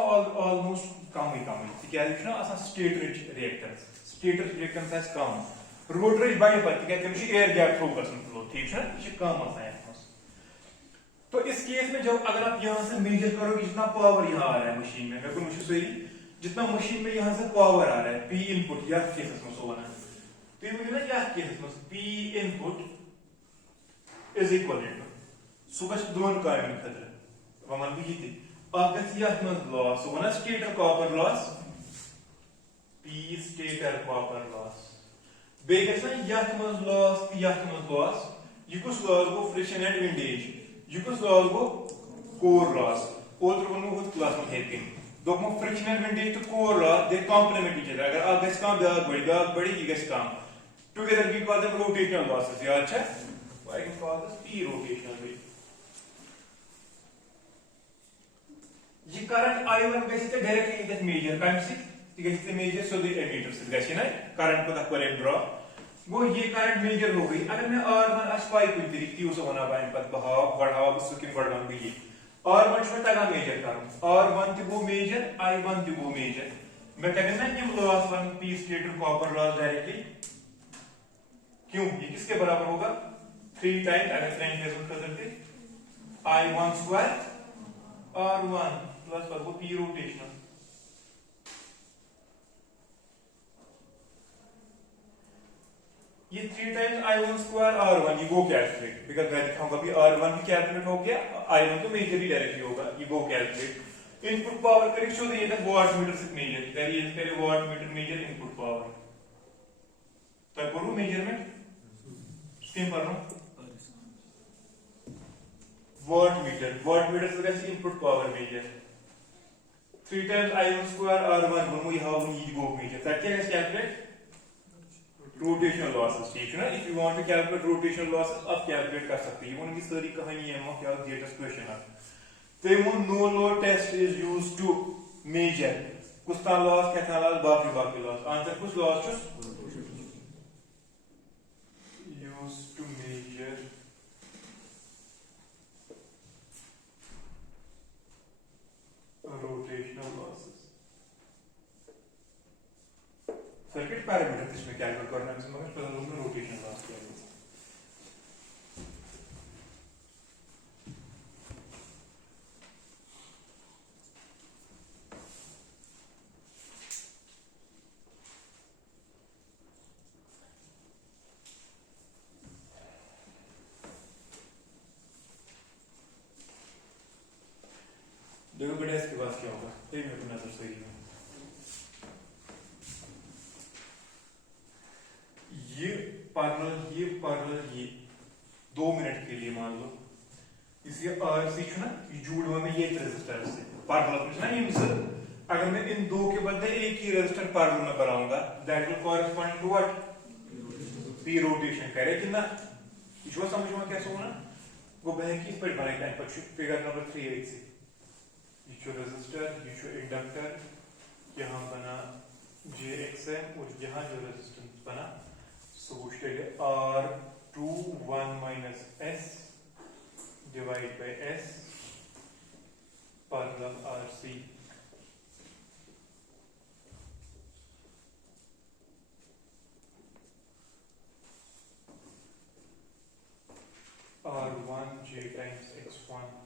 ऑलमोस्ट कम ही ठीक है ना आसान स्टेटर रिएक्टेंस है कम रोटरी बाय पर क्या कहते हैं air gap through person flow ठीक है ये कम आता है। तो इस केस में जब अगर आप यहां से मेजर करोगे जितना पावर यहां आ रहा है मशीन में मैं मुझे सही जितना मशीन में यहां से पावर आ रहा है P इनपुट या केसेस में सोना तो ये मुझे ना क्या केसेस में P input is equal to सुबह दोन कायम खतरे वमन भी थी अगर यह में loss one stator copper loss P stator copper loss bags ना यह में लॉस यह में लॉस ये कुछ लॉस को friction and windage you can solve core loss outro one with class में है दो में frictional windage तो core loss they complement each other अगर आप गैस काम बड़ी की गैस काम together we call them rotational losses याद है I can call this P rotational wave ये current I1 basically directly in that major time से ठीक है इससे major so the emitter से गैस ना current को तक पर draw वो ये करंट मेजर हो गई अगर मैं R1 अस्पाई कोई तरीके उसे होना पाए पद बहाव बढ़ाव सुकिन बढ़ाव भी R1 में तगा मेजर करूं R1 थी वो मेजर I1 थी वो मेजर मैं कहने ना ये loss 1 P stator copper loss directly क्यों ये किसके बराबर होगा 3 टाइम्स अगर फ्रेंच फेजर कर देते I1 स्क्वायर R1 प्लस वो P रोटेशनल ये 3 टाइम्स I1 स्क्वायर R1 ये वो कैलकुलेट बिकॉज़ मैं दिखाऊंगा भी R1 भी कैलकुलेट हो गया I1 तो मेजर ही डायरेक्टली होगा ये वो calculate input power correct show दिए थे वाट मीटर से मेजर वेरी पहले watt meter measure input power तो करूं मेजरमेंट स्कीम कर रहा हूं वाट मीटर से कैसे input power measure 3 times I1 square R1 वो यहां ये वो measure that can calculate rotational losses ठीक है ना if you want to calculate rotational losses आप कैलकुलेट कर सकते हैं ये उनकी सारी कहानी है वो क्या गेटस क्वेश्चन है they won no load test is used to measure कुछ था लॉस क्या था लॉस बाकी लॉस आंसर कुछ loss used to measure rotational losses circuit parameter इसमें कैलकुलेट करना है मगर पता लगेगा रोटेशन लॉस क्या है देखो बेटा इसके बाद क्या होगा तो मेरे को नजर सही है ये पैरेलल ये 2 मिनट के लिए मान लो इसके आरसी ना जुड़ में ये रेजिस्टर से पैरेलल में ना ये अगर मैं इन दो के बदले एक ही रेजिस्टर पैरेलल में बनाऊंगा that will correspond to what P rotation करे कि ना इसको समझ में कैसे होना वो बहन की पर बनाई टाइम पर फिगर नंबर 3 से ये रेजिस्टर ये इंडक्टर यहाँ बना JXM और यहाँ जो रेजिस्टेंस बना सो वो R21 minus S divided by S parallel RC R1 J times X1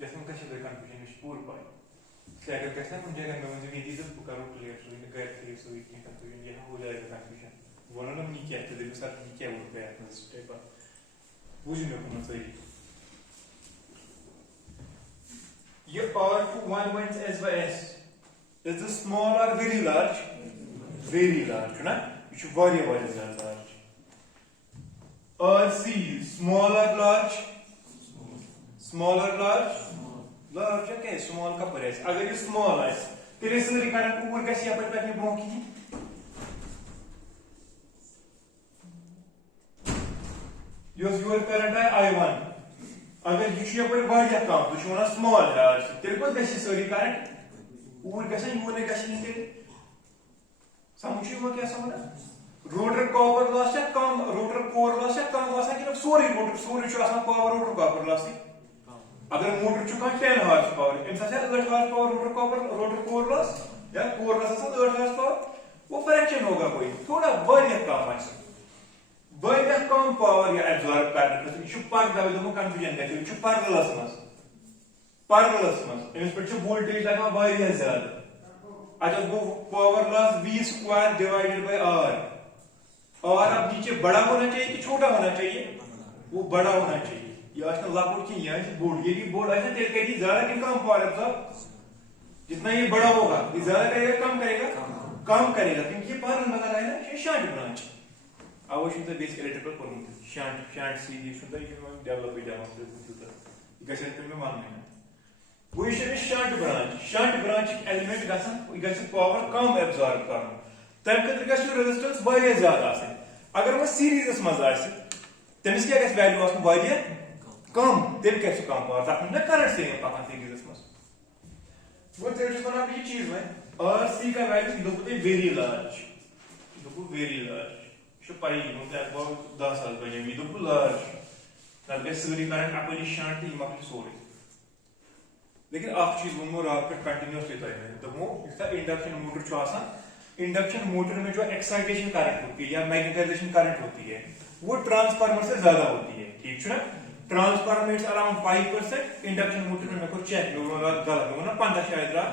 जैसे हम कैसे कंफ्यूजन में पूर्ण पाए क्या अगर कैसे हम जगह में मुझे ये चीज करो क्लियर सो इन गैर क्लियर सो इतनी कंफ्यूजन यहाँ हो जाएगा कंफ्यूजन वो ना नहीं क्या है देखो सर ये क्या बोल रहा है इस टाइप का बुझने को मत सही ये R21 minus S by S is this small or very large ना ये very large RC small or large large क्या है स्मॉल का परेस अगर ये स्मॉल है तेरे से रिकॉर्ड ऊपर कैसे यहाँ पर बैठने ब्रोंकी योर योर करंट है I1 अगर ये यहाँ पर बढ़ जाता हूँ तो शोना स्मॉल है तेरे को कैसे सॉरी करंट ऊपर कैसे यूने कैसे नहीं तेरे समझिए वो क्या समझना रोटर कॉपर लॉस है कम रोटर कोर लॉस है कम वासा कि सोरी जो आसान पावर रोटर कॉपर लॉस है अगर मोटर चुका 10 हॉर्स पावर इन सच्चा 8 horse power rotor core loss या कोर लॉस से 8 हॉर्स पावर वो फ्रैक्शन होगा कोई थोड़ा बढ़िया कम है बढ़िया कम पावर या एब्जॉर्ब करने के लिए पर दबे दो कंफ्यूजन है कि पैरेलल में इन पर जो वोल्टेज लगा बढ़िया ज्यादा अच्छा वो power loss V square divided by R और अब नीचे बड़ा होना चाहिए कि छोटा होना चाहिए वो बड़ा होना चाहिए ये आजकल लाखों की यहाँ बोर्ड ये भी बोर्ड ऐसे तेल कहेगी ज्यादा कि कम पावर साहब जितना ये बड़ा होगा ये ज्यादा करेगा कम करेगा क्योंकि ये पैरेलल में लगा है ना ये शंट ब्रांच आवश्यक है बेसिक इलेक्ट्रिकल फॉर्मूला शंट सीधी शुद्ध ये हम डेवलप कंप्यूटर कैसे में मालूम है वो ये शंट ब्रांच एलिमेंट गसन पावर कम एब्जॉर्ब करना तब खतर गस रेजिस्टेंस वारिया ज्यादा आसे अगर वो सीरीज मज आसे तमिस क्या गस वैल्यू आसन वारिया कम तेल कैसे कम पावर तक ना करंट से पता सीरीज मज वो तेरे बना ये चीज है RC का वैल्यू दोपते वेरी लार्ज शो पाई मतलब बहुत 10 साल पहले ये दोप लार्ज तब गस सरी करंट अपनी शांति मक सोरे लेकिन आप चीज वो रात पर कंटीन्यूअसली तय है तो वो इसका इंडक्शन मोटर जो आसान इंडक्शन मोटर में जो एक्साइटेशन करंट होती है या मैग्नेटाइजेशन करंट होती है वो ट्रांसफार्मर से ज्यादा होती है ठीक है ना transformer it's around 5% induction motor में को चेक लो गलत हो ना 15 शायद रहा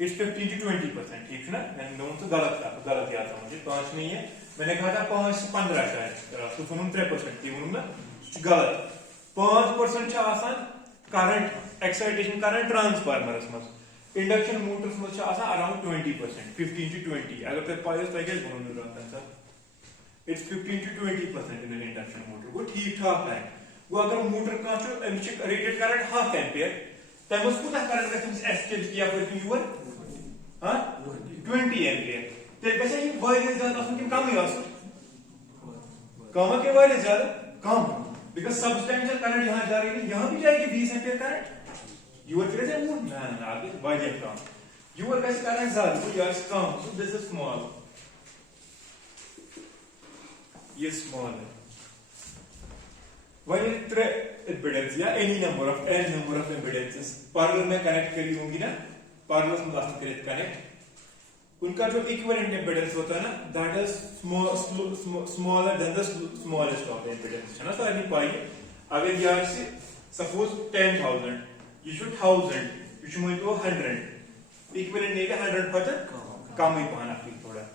इट्स 15 to 20% ठीक है ना मैंने दोनों से गलत याद था मुझे 5 नहीं है मैंने कहा था 5 से 15 शायद तो सुनो 3% की उन्होंने ना गलत 5% से आसान करंट एक्साइटेशन करंट ट्रांसफार्मर में इंडक्शन मोटर्स में अराउंड 20% 15 to 20 अगर तक पायस तक बोलने रहता है it's 15 to 20% in induction motor वो ठीक ठाक है वो अगर मोटर का जो रेटेड करंट हाफ एम्पियर तब उसको ना करंट गस एस चेंज किया पर यूर हां 20 एम्पियर तेल गसे ये वारिया ज्यादा आसन कि कम ही आसन कम के वारिया ज्यादा कम बिकॉज़ सब्सटेंशियल करंट यहां जा रही है यहां भी जाएगी 20 एम्पीयर करंट योर फिर से वो ना आगे वारिया कम योर गसे करंट ज्यादा वो यार कम सो दिस इज स्मॉल ये स्मॉल है वही त्रे इम्पीडेंस या any number of impedances parallel में कनेक्ट करी होंगी ना पैरेलल में लास्ट करेक्ट कनेक्ट उनका जो इक्विवेलेंट इम्पीडेंस होता है ना that is smaller than the smallest of the impedance है ना सो अभी पाई अगर यार से suppose 10000 you should 1000 you should move to 100 equivalent नहीं का 100 फर्दर कम ही पाना फिर थोड़ा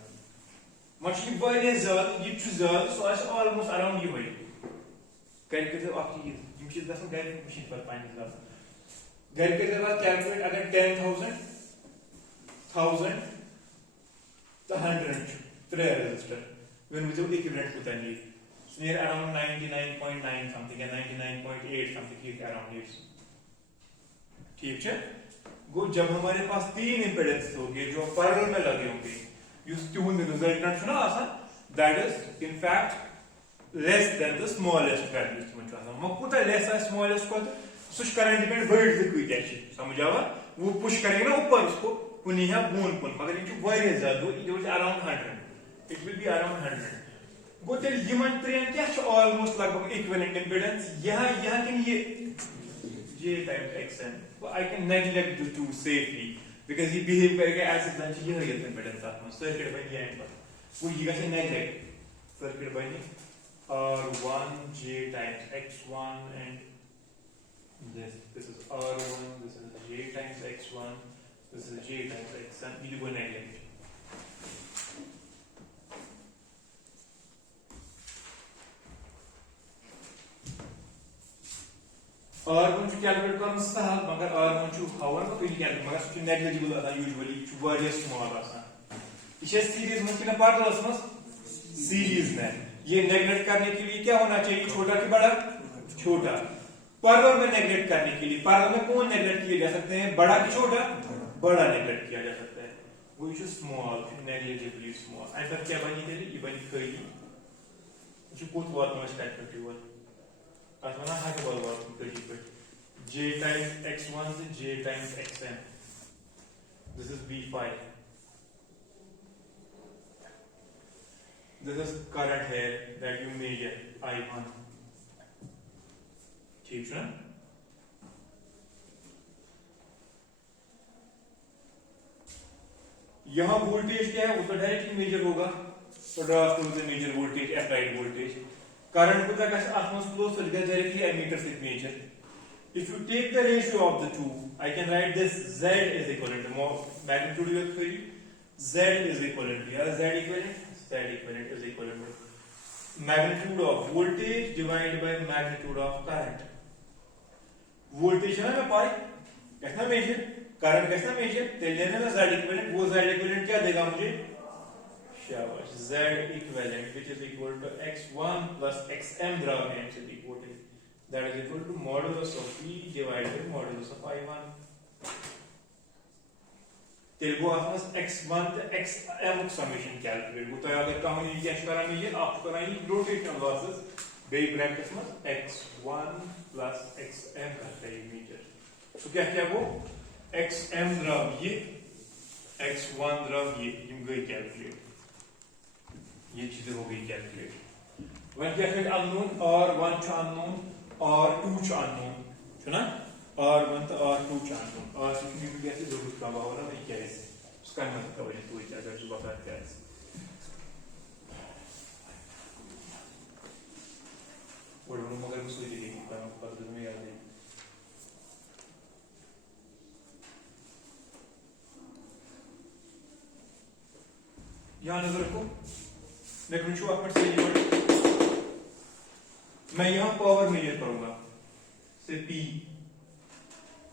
much ये वारिया ज्यादा ये ज्यादा सो आज ऑलमोस्ट अराउंड ये वही करके तो आपकी ये चीज दसन गैर मशीन पर पानी ज्यादा घर के बाद कैलकुलेट अगर 10000 1000 तो 100 3 resistor when we do equivalent होता है it's near around 99.9 something या 99.8 something around it ठीक है गो जब हमारे पास तीन इंपेडेंस होंगे जो पैरेलल में लगे होंगे यूज ट्यून द रिजल्टेंट सुना आसान that is in fact less than the smallest value मैं कुछ less है smallest को सुश करंट डिपेंड वर्ड से कोई कैसे समझ आवा वो पुश करेगा ना ऊपर उसको पुनी है बून पुन मगर ये वारिया ज्यादा ये जो around 100 it will be around 100 गो तेल यमन त्रेन क्या ऑलमोस्ट लगभग इक्विवेलेंट इंपेडेंस यहां कि ये type xn I can neglect the two safely because ये बिहेव करेगा एज इफ दैट ये इंपेडेंस आत्मा सर्किट बन गया इन पर वो ये कैसे नेग्लेक्ट सर्किट बनी R1 J times X1 and this is R1 this is J times X1 this is J times Xn ये वो नेगेटिव R1 जो कैलकुलेट करना सहल मगर R1 जो हवन को फिर कैलकुलेट मगर उसकी नेग्लिजिबल आता यूजुअली जो वारिया स्मॉल आसान इसे सीरीज में कितना पार्ट होता है सीरीज में ये नेगलेक्ट करने के लिए क्या होना चाहिए छोटा कि बड़ा छोटा पैरेलल में नेगलेक्ट करने के लिए पैरेलल में कौन नेगलेक्ट किया जा सकते हैं बड़ा कि छोटा बड़ा नेगलेक्ट किया जा सकता है वो is small negligibly small I पर क्या बनी तेरी ये बनी खैली जो कोट वर्ड में स्टार्ट करती हुआ असमाना हाथ बॉल वर्ड करी पर j टाइम्स x1 से j times xn this is b5 this is current here that you measure I1 ठीक है यहां वोल्टेज क्या है वो तो डायरेक्टली मेजर होगा तो ड्राफ्ट to the measure voltage applied voltage current को तक आसपास फ्लो so directly एमीटर से measure if you take the ratio of the two I can write this Z is equivalent to magnitude of 3 Z is equivalent to Z equivalent is equivalent to magnitude of voltage divided by magnitude of current. Voltage है ना मैं पाई कैसा major current कैसा major तो लेने में Z equivalent वो Z equivalent क्या देगा मुझे शाबाश Z equivalent which is equal to x1 plus xm draw में से equal to that is equal to modulus of V divided by modulus of I1 Telugu आसपास x1 to xm summation calculate वो तो अगर कम ये क्या करानी है आप कराएंगे रोटेशनल लॉसेस बे ब्रैकेट में x1 plus xm करते हैं मीटर तो क्या क्या वो xm द्रव ये x1 द्रव ये गई कैलकुलेट ये चीजें हो गई कैलकुलेट वन क्या फिर अननोन r1 च अननोन r2 च अननोन है ना R1 तो R2 चांस और सिक्योरिटी भी कैसे जरूर का वाला नहीं क्या है उसका मतलब का वजह तो इतना अगर जो बता क्या है और वो मगर मुझे सोच रही थी पर मुझे पता नहीं याद है यहाँ नजर रखो मैं कुछ आप से मैं यहाँ पावर मेजर करूंगा से P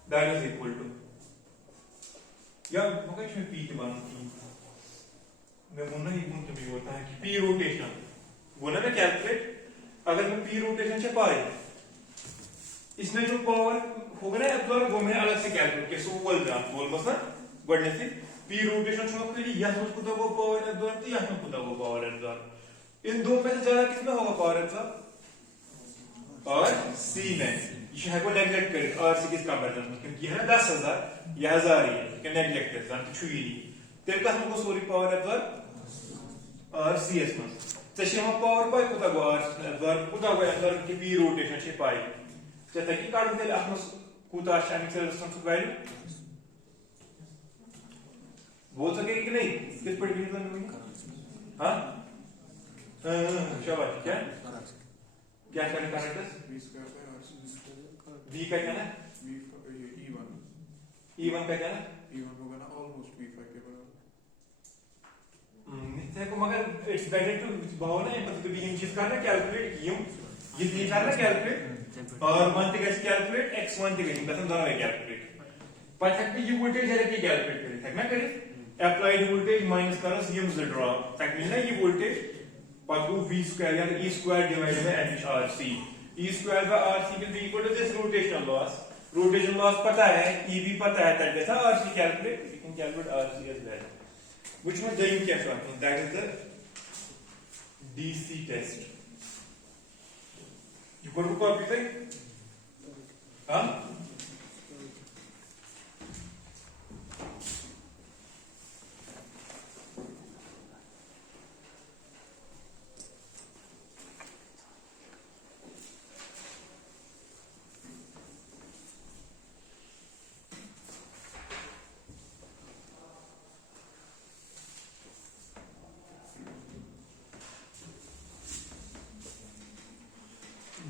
that is equal to या मगर इसमें P के बाद मैं बोलना ही बोलते भी होता है कि P रोटेशन बोला ना कैलकुलेट अगर मैं P रोटेशन से पाए इसमें जो पावर होगा ना एब्जॉर्ब वो मैं अलग से कैलकुलेट कैसे वो बोल रहा बोल बस ना बढ़ने से पी रोटेशन छो खाली यहां में कुछ वो पावर एब्जॉर्ब तो यहां में कुछ वो पावर एब्जॉर्ब इन दो में से ज्यादा किसमें होगा पावर एब्जॉर्ब और सी में ये है को नेगलेक्ट कर और सी किस कंपैरिजन में क्योंकि है 10,000 या 1000 ही है कि नेगलेक्ट करता है छुई तेरे का हमको सोरी पावर एब्जॉर्ब और सी एस में तशी हम पावर पाई कुछ वो और एब्जॉर्ब कुछ वो एब्जॉर्ब की पी रोटेशन से पाई जैसे कि काढून दिले आपण कुछ आशानिक रेजिस्टेंस वैल्यू बोल सके कि नहीं किस पर्टिकुलर में हाँ शाबाश क्या क्या करने का है v square by rc square v का क्या है v ये e1 e1 का क्या है e1 होगा ना ऑलमोस्ट v5 के बराबर निश्चय को मगर इट्स बेटर टू भावना है मतलब ये चीज करना कैलकुलेट यूं ये लिखा ना कैलकुलेट और 1 तक कैलकुलेट x1 तक नहीं बस दोनों कैलकुलेट पर तक भी ये वोल्टेज है कि कैलकुलेट करें तक ना करें अप्लाइड वोल्टेज माइनस करो यूं से ड्रॉ तक मिलना ये वोल्टेज पर वो v स्क्वायर या e square divided by rc e square by rc will be equal to this rotation loss पता है e भी पता है तक जैसा rc calculate you can calculate rc as well which one do you get from that is the DC test you got to copy it huh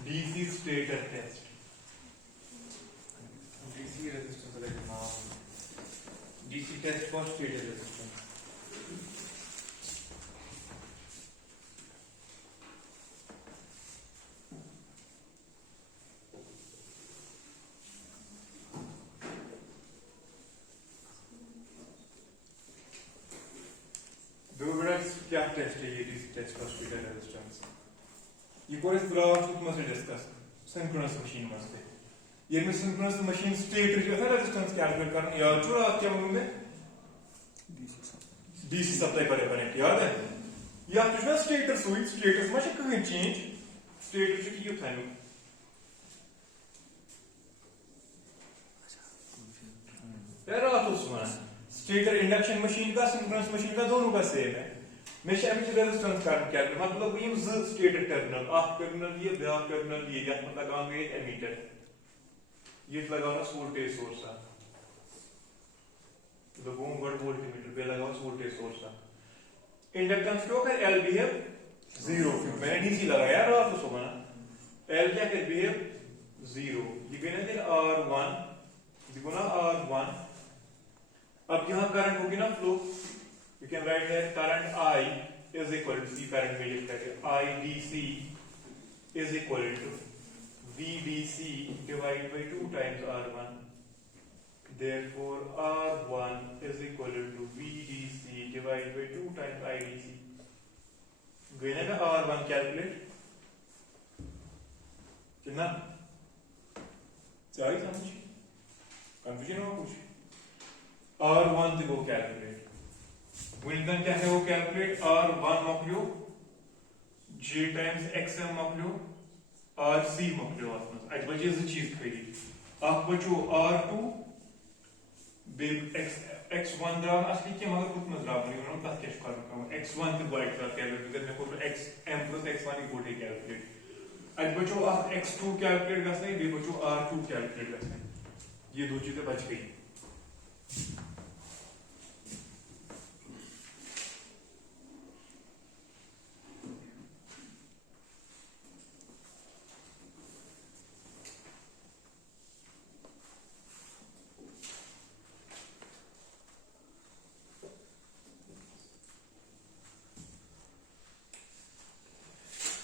DC stator test. DC resistance like now. DC test for stator resistance. दो बड़ा क्या test है ये DC test for stator resistance. ये course brown कुछ मसे discuss synchronous machine मस्ते ये में सिंक्रोनस मशीन स्टेटर जो है रेजिस्टेंस कैलकुलेट करना याद छो आप क्या बोलूंगे डीसी सप्लाई करे बने याद है या तो स्टेटर स्टेटस में कहीं चेंज स्टेटर से क्यों था नो यार आप तो सुना स्टेटर इंडक्शन मशीन का सिंक्रोनस मशीन का दोनों का सेम है मैं शायद रेजिस्टेंस कर क्या मतलब ये स्टेटर टर्मिनल आफ टर्मिनल ये ब्याह टर्मिनल ये या मतलब लगाएंगे एमीटर ये लगाना वोल्टेज सोर्स है तो वो वर्ड वोल्टमीटर पे लगाओ वोल्टेज सोर्स है इंडक्टेंस क्यों कर एल बिहेव 0 मैंने डीसी लगाया यार आप तो सुना एल क्या कर बिहेव 0 ये कहना है R1 देखो ना R1 अब यहां करंट होगी ना flow you can write here current I is equal to C current I DC is equal to VDC divided by 2 times R1 therefore R1 is equal to VDC divided by 2 times IDC गए ना R1 calculate कितना चाहिए समझ confusion हो कुछ R1 से वो calculate विल्डन क्या है वो calculate R1 मकलो J times XM मकलो RC मकलो आसपास आज बचे इस चीज खरी आप बचो R2 बे X1 द्राम असली क्या मगर कुछ मत द्राम नहीं उन्होंने कहा क्या शुक्र करना X1 के बाइट का कैलकुलेट करने को XM plus X1 ही बोले कैलकुलेट आज बचो आप X2 कैलकुलेट करते हैं बे बचो R2 कैलकुलेट करते हैं ये दो चीजें बच गई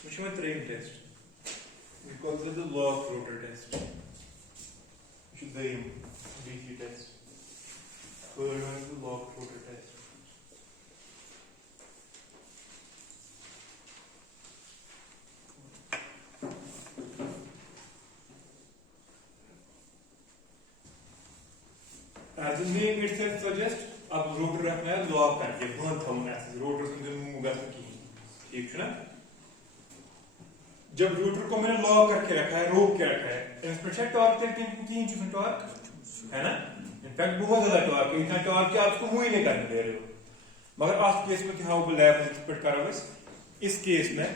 Which one train test? We call this the log floater test. Which is the DC test. Third one is the log floater test. As the name itself suggests, आप रोटर जब rotor को मैंने लॉक करके रखा है, रोक के रखा है, इंस्पेक्शन टॉर्क तक 3 टॉर्क है ना, इनफैक्ट बहुत ज्यादा टॉर्क है, इतना टॉर्क कि आप उसको मूव ही नहीं करने दे रहे हो। मगर आज केस में क्या हो लैब एक्सपेक्ट करो इस केस में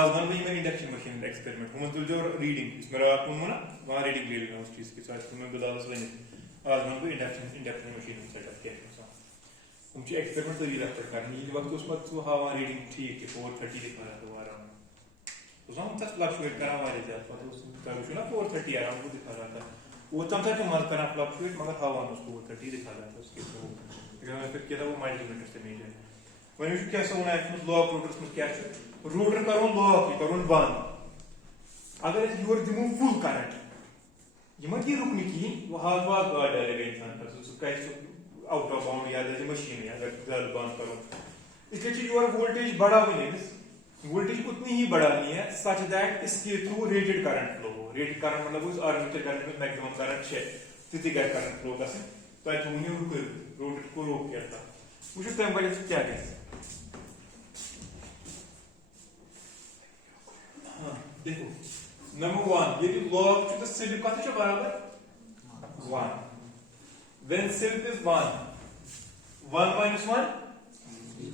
आज वन में इंडक्शन मशीन एक्सपेरिमेंट हम तो जो रीडिंग इसमें रात को ना वहां रीडिंग ले लेना उस चीज के साथ मैं बता वन आज वन को इंडक्शन मशीन सेटअप किया हम जो एक्सपेरिमेंट तो रिलैक्ट करना ये वक्त उसमें तो हवा रीडिंग ठीक है 430 दिखा रहा था आराम तो हम तक फ्लक्चुएट करा वाले ज्यादा तो उसमें ना 430 आराम को दिखा रहा था वो तब तक मत करना फ्लक्चुएट मगर हवा में उसको 430 दिखा रहा था उसके तो फिर क्या था वो मल्टीमीटर से मेजर वही जो क्या सोना है लॉक रोटर में क्या है रोटर करो लॉक ये करो बंद अगर योर दिमो फुल करंट ये मत ये रुकने की वो हाथ बात गाड़ डालेगा इंसान का उसका आउट ऑफ बाउंड या जैसे मशीन है अगर जल बंद करो इसलिए चीज और वोल्टेज बढ़ा भी नहीं वोल्टेज उतनी ही बढ़ानी है सच दैट इसके थ्रू रेटेड करंट फ्लो हो रेटेड करंट मतलब उस आर्मेचर करंट में मैक्सिमम करंट है स्थिति का करंट फ्लो का से तो आज उन्हें रोटर को रोक किया था मुझे तब वजह से क्या कहते हाँ देखो नंबर 1 ये जो लॉग तो सिर्फ का था बराबर 1 when silk is 1 minus 1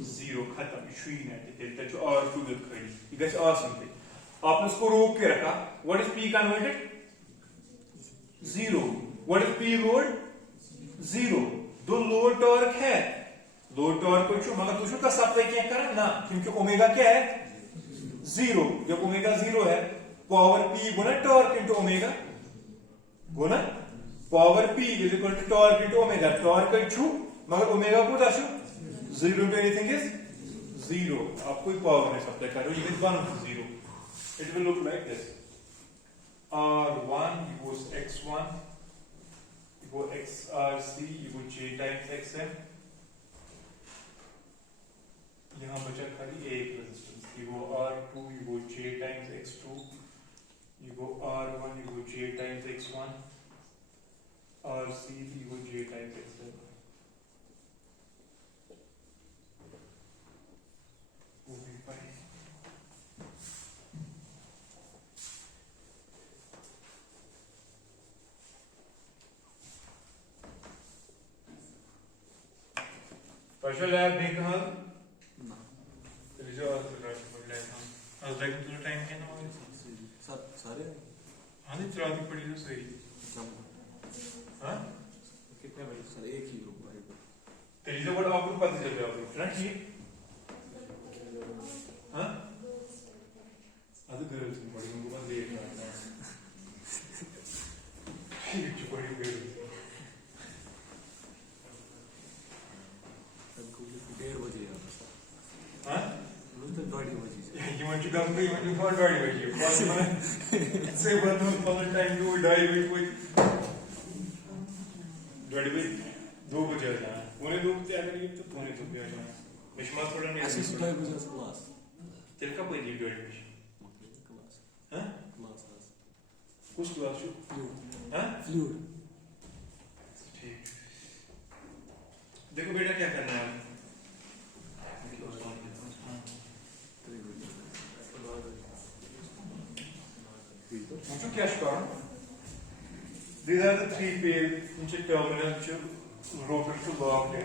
0 खत्म इशू ही नहीं है तो और टू विल खड़ी ये गैस आसान थे आपने उसको रोक के रखा what is p converted 0 what is p load 0 दो लोड टॉर्क है लोड टॉर्क को मगर दूसरों का सप्लाई क्या करा ना क्योंकि ओमेगा क्या है 0 जब ओमेगा 0 है power p Guna torque into omega Guna power p is equal to torque into omega torque का छू मगर ओमेगा को दाशु 0 into anything is 0 आप कोई पावर नहीं सप्लाई कर रहे हो ये 1 to 0 it will look like this r1 equals x1 equal xrc equal j times xm यहाँ बचा खाली एक resistance equal r2 equal j times x2 equal r1 equal j times x1 RC equal J times XL. वो भी पाई। Partial lab नहीं कहा? Result तो रात को लैब हम आज लाइक तो टाइम क्या ना हो? सारे हाँ नहीं चला दी पड़ी तो सही। हाँ कितने बजे सर एक ही ग्रुप भाई तेरी जो बड़ा आपको पता चल गया आपको ना ठीक हाँ ಅದು गर्ल्स में बड़ी उनको बस लेट आता है ठीक जो बड़ी गर्ल्स सबको 1:30 बजे हाँ तो 2:30 बजे you want to come to you want to go 2:30 बजे कौन से बंदों को टाइम को 2:30 बजे कोई 2:30 बजे 2 बजे आ जाना उन्हें 2 बजे अगर ये तो 2:30 बजे आ जाना मिशमा थोड़ा नहीं ऐसे सुबह बजे क्लास तेरे का कोई 2:30 बजे क्लास हाँ क्लास कुछ क्लास शो फ्लूइड हाँ फ्लूइड ठीक देखो बेटा क्या करना है मुझे क्या store these are the 3 pairs इनके टर्मिनल जो रोटर to लॉक है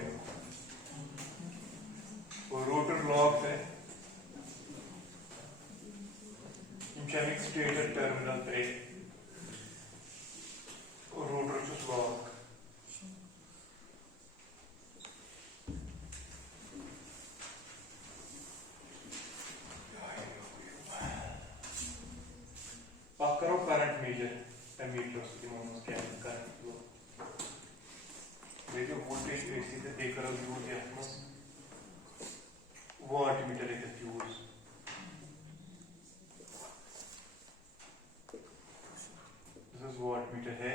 और रोटर लॉक है इनके एक स्टेटर टर्मिनल पे और रोटर to लॉक आप करो करंट मेजर एमीटर से मोनोस क्या करंट फ्लो देखो वोल्टेज एसी से देख रहा हूं वो क्या वाट मीटर है fuse this is watt meter है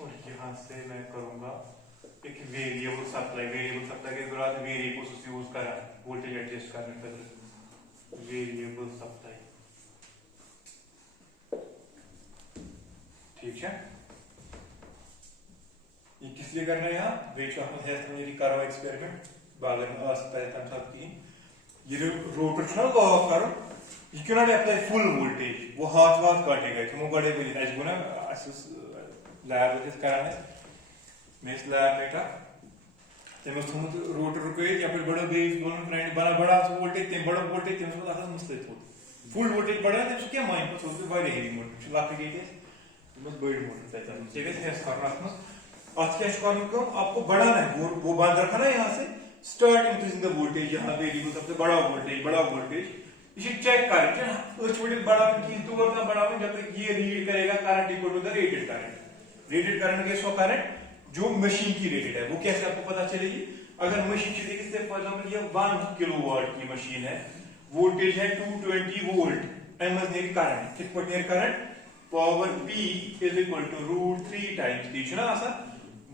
और यहां से मैं करूंगा एक वेरिएबल सप्लाई के दौरान वेरिएबल को यूज करा वोल्टेज एडजस्ट करने के लिए वेरिएबल सप्लाई ठीक है ये किस लिए करना है यहाँ वेट आपको है तो मेरी करो एक्सपेरिमेंट बागर में आ सकता है तब की ये रोटर ना लॉक करो You cannot apply full voltage. वो हाथ काटेगा तुम बड़े बड़े आज गुना अस लैब में कराने मैं इस लैब में का तमें तुम रोटर को या फिर बड़ा बेस दोनों फ्रेंड बड़ा वोल्टेज ते बड़ा वोल्टेज तमें तो आसान मसले तो फुल वोल्टेज बड़ा है तो क्या माइन पर तो वाले हेवी मोटर लाख के लिए बस बड़ी मोटर रहता है सेवे से करना आज क्या करना को आपको बढ़ाना है वो बांध रखना है यहाँ से स्टार्ट इंक्रीजिंग द वोल्टेज यहाँ वेरिएबल सबसे बड़ा वोल्टेज इसे चेक करें उस वोल्टेज बढ़ाने की तो वर्ग बढ़ाने जब तक ये रीड करेगा current equal to the rated current के सो करंट जो मशीन की रेटेड है वो कैसे आपको पता चलेगी अगर मशीन की देखिए फॉर एग्जांपल ये 1 किलोवाट की मशीन है वोल्टेज है 220 वोल्ट इमेजिनरी करंट कितने current power P is equal to √3 times दी ना आसा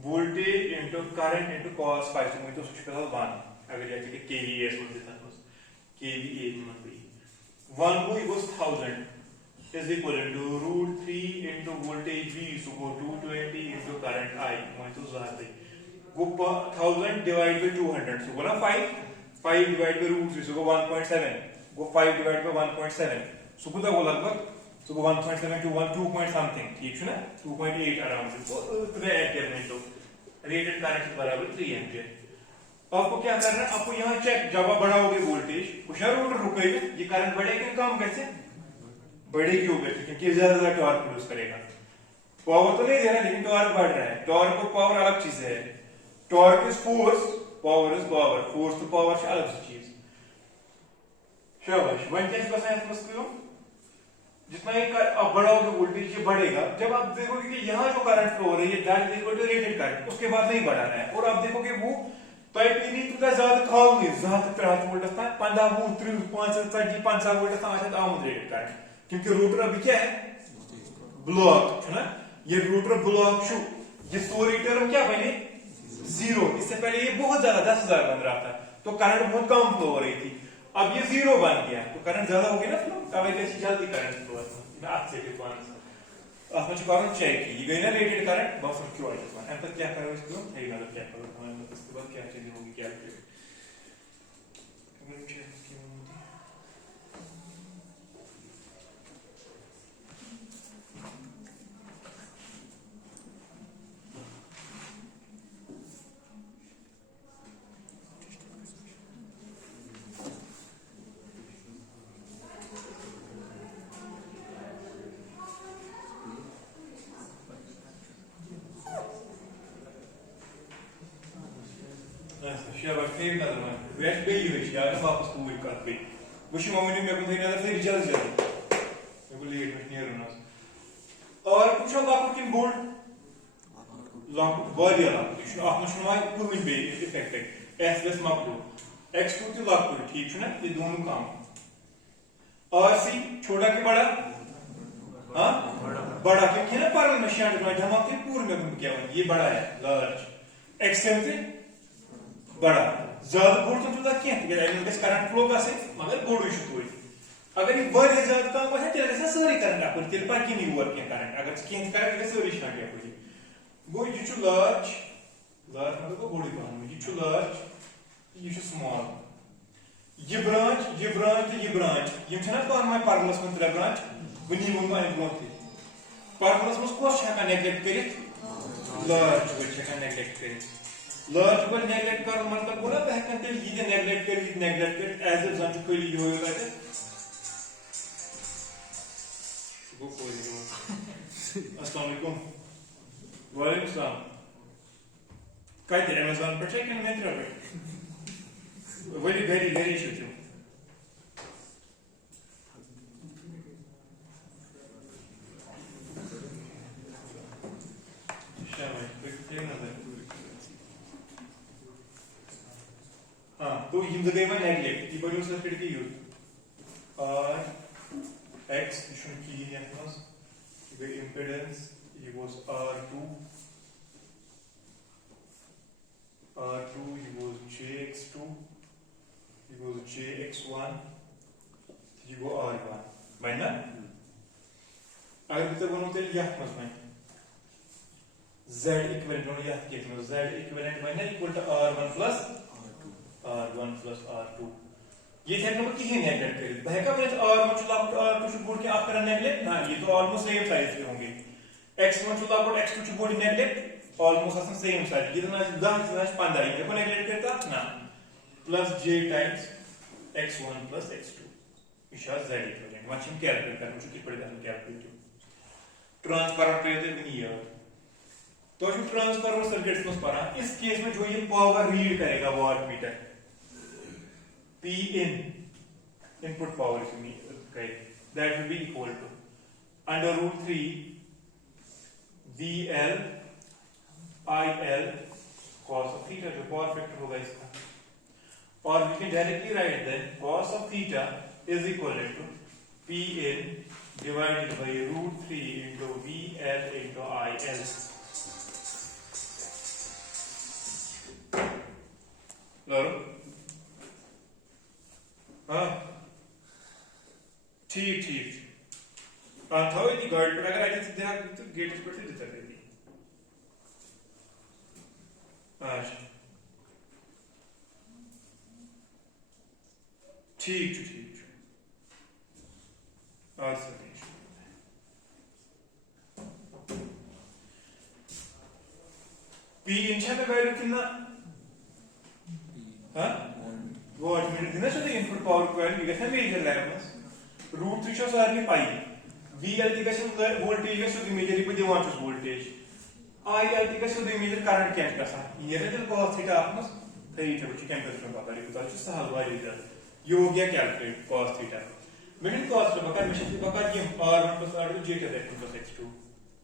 voltage into current into cos phi तो मुझे तो सुच कल 1 अगर ये कि kVA बोल देता है kVA में 1 को equals 1000 is equal to √3 into voltage V so go 220 into current I मैं तो ज़ाते वो 1000 divided by 200 so go ना 5 divided by √3 so go 1.7 go 5 divided by 1.7 so कुछ वो लगभग so go 1.7 to 1 2 point something ठीक है ना 2.8 around so 3 एम्पीयर में तो रेटेड करंट बराबर 3 एम्पीयर आपको क्या करना है आपको यहाँ चेक जब आप बढ़ाओगे वोल्टेज होशियार रोटर रुकेगा ये करंट बढ़ेगा कि कम कैसे बढ़ेगी वो वैसे क्योंकि ज्यादा टॉर्क प्रोड्यूस करेगा पावर तो नहीं दे रहा लेकिन टॉर्क बढ़ रहा है टॉर्क और पावर अलग चीज है torque is force power is power force तो पावर से अलग चीज शाबाश वन कैसे बताएं समझते हो जितना एक आप बढ़ाओगे वोल्टेज ये बढ़ेगा जब आप देखोगे कि यहाँ जो करंट फ्लो हो रही है that is equal to rated current उसके बाद नहीं बढ़ाना है और आप देखोगे वो तो नहीं तो ज्यादा खाओगे ज्यादा 3 वोल्ट था 15 वोल्ट 30 35 50 वोल्ट था अच्छा आमद रेटेड करंट क्योंकि रोटर अभी क्या है ब्लॉक है ना ये रोटर ब्लॉक शू ये स्टोरी टर्म क्या बने 0 इससे पहले ये बहुत ज्यादा 10,000 बन रहा था तो करंट बहुत कम फ्लो हो रही थी अब ये 0 बन गया तो करंट ज्यादा हो गया ना फ्लो तब कैसी जल्दी करंट फ्लो होता आज से आपने जो कारण चेक की ये गई ना रेटेड करंट बस और क्यों आई था एम पर क्या करो इसको सही गलत क्या करो हमारे इसके बाद क्या चीजें होंगी क्या शाबाश फिर नजर में वेट गई हुई यार वापस को वही कर गई वशी मम्मी ने मेरे को देना था फिर जल्द मेरे को लेट में नियर होना और कुछ लाख की बोल्ड लाख वारिया लाख şu आपने सुना है कोई भी इफेक्ट एसएस मापलो x2 की लाख को ठीक है ना ये दोनों काम और सी छोटा के बड़ा हां बड़ा क्योंकि ना पर मशीन में जमा के पूरे में क्या ये बड़ा है लार्ज x से बड़ा ज्यादा बोल तो तुझा क्या है कि करंट फ्लो का से मगर बोर्ड इशू कोई अगर ये बड़े ज्यादा काम है तेरे से सारी करंट आपको तेरे पर की नहीं वर्क करंट अगर चेंज करेगा सारी स्टार्ट है कोई वो ये जो लार्ज मतलब को बॉडी काम ये जो लार्ज ये जो स्मॉल ये ब्रांच ये छना तो मैं पार्लस में तेरा ब्रांच वनी वो मैं ब्लॉक थी पार्लस में को छका नेग्लेक्ट करे लार्ज को छका नेग्लेक्ट करे लार्ज को नेग्लेक्ट कर मतलब बोला बहकन तेल ये नेग्लेक्ट कर एज अ जंच कोई यो होगा है वो कोई नहीं अस्सलाम वालेकुम वालेकुम सलाम कहते Amazon पर चेक इन मिंत्रा पे वेरी शुक्रिया शाबाश देखिए ना हाँ तो ये जगह में नेगलेक्ट ये बड़ी सर्किट की यूज और x इशू की है अपना ये इंपेडेंस ये वाज R2 ये वाज jx2 ये वाज jx1 ये वो R1 मायना अगर तो बनोते लिया मत z इक्विवेलेंट नो याद किया z इक्विवेलेंट मायना equal to R1 plus R2 R1 plus R2 ये थे हम कहीं नेगलेक्ट करें बहका में r1 छु लापट r2 छु बोर्ड के आप करना नेगलेक्ट ना ये तो ऑलमोस्ट सेम साइज के होंगे x1 छु लापट x2 छु बोर्ड नेगलेक्ट ऑलमोस्ट आसन सेम साइज ये ना 10 से 15 ये को नेगलेक्ट करता ना plus j times x1 plus x2 इशा z इक्विवेलेंट वहां हम कैलकुलेट करना छु कितने करना कैलकुलेट ट्रांसफार्मर पे तो नहीं है तो हम ट्रांसफार्मर सर्किट्स में पढ़ा इस केस में जो ये पावर रीड करेगा wattmeter P in input power if you mean okay that will be equal to under root 3 VL IL cos of theta जो power factor होगा इसका और we can directly write then cos of theta is equal to P in divided by root 3 into VL into IL Loro हाँ ठीक था इतनी guide पर अगर ऐसे सीधे आप तो गेट पर से देता रहती अच्छा ठीक आज से P इंचा में वैल्यू कितना हाँ वाटमीटर दिना सो इनपुट पावर को वैल्यू कैसे मेजर लाइमस रूट 3 शो सारली पाई VL ती कैसे वोल्टेज कैसे दी मेजर पे दिवान चुस वोल्टेज IL ती कैसे दी मेजर करंट क्या कसा ये रे तो cos थीटा आपमस थीटा को चिकन कर पता रे तो चुस सहल वाली दा यो हो गया calculate cos theta middle cos रे बका मिशन की बका ये r1 + r2 j का x1 + x2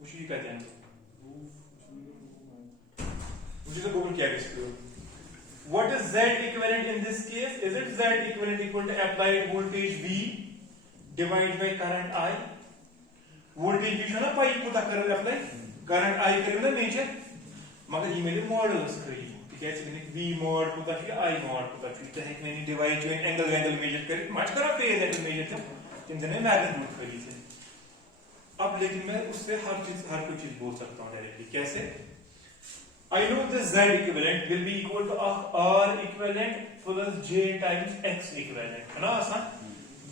उसी का ध्यान मुझे तो गूगल क्या किसको What is Z equivalent in this case? Is it Z equivalent equal to applied voltage V divided by current I? Voltage V show ना पाई पुता कर apply current I करें ना मेजर मगर ये मेरे मॉडल्स करी ठीक है इसमें V mod पुता चाहिए I mod पुता चाहिए तो है कि मैंने डिवाइड जो एंगल मेजर करी मच करा फेज एंगल मेजर था जिन ने मैग्नीट्यूड करी थी अब लेकिन मैं उससे हर कोई चीज बोल सकता हूँ डायरेक्टली कैसे I know this Z equivalent will be equal to R equivalent plus J times X equivalent. है ना आसान?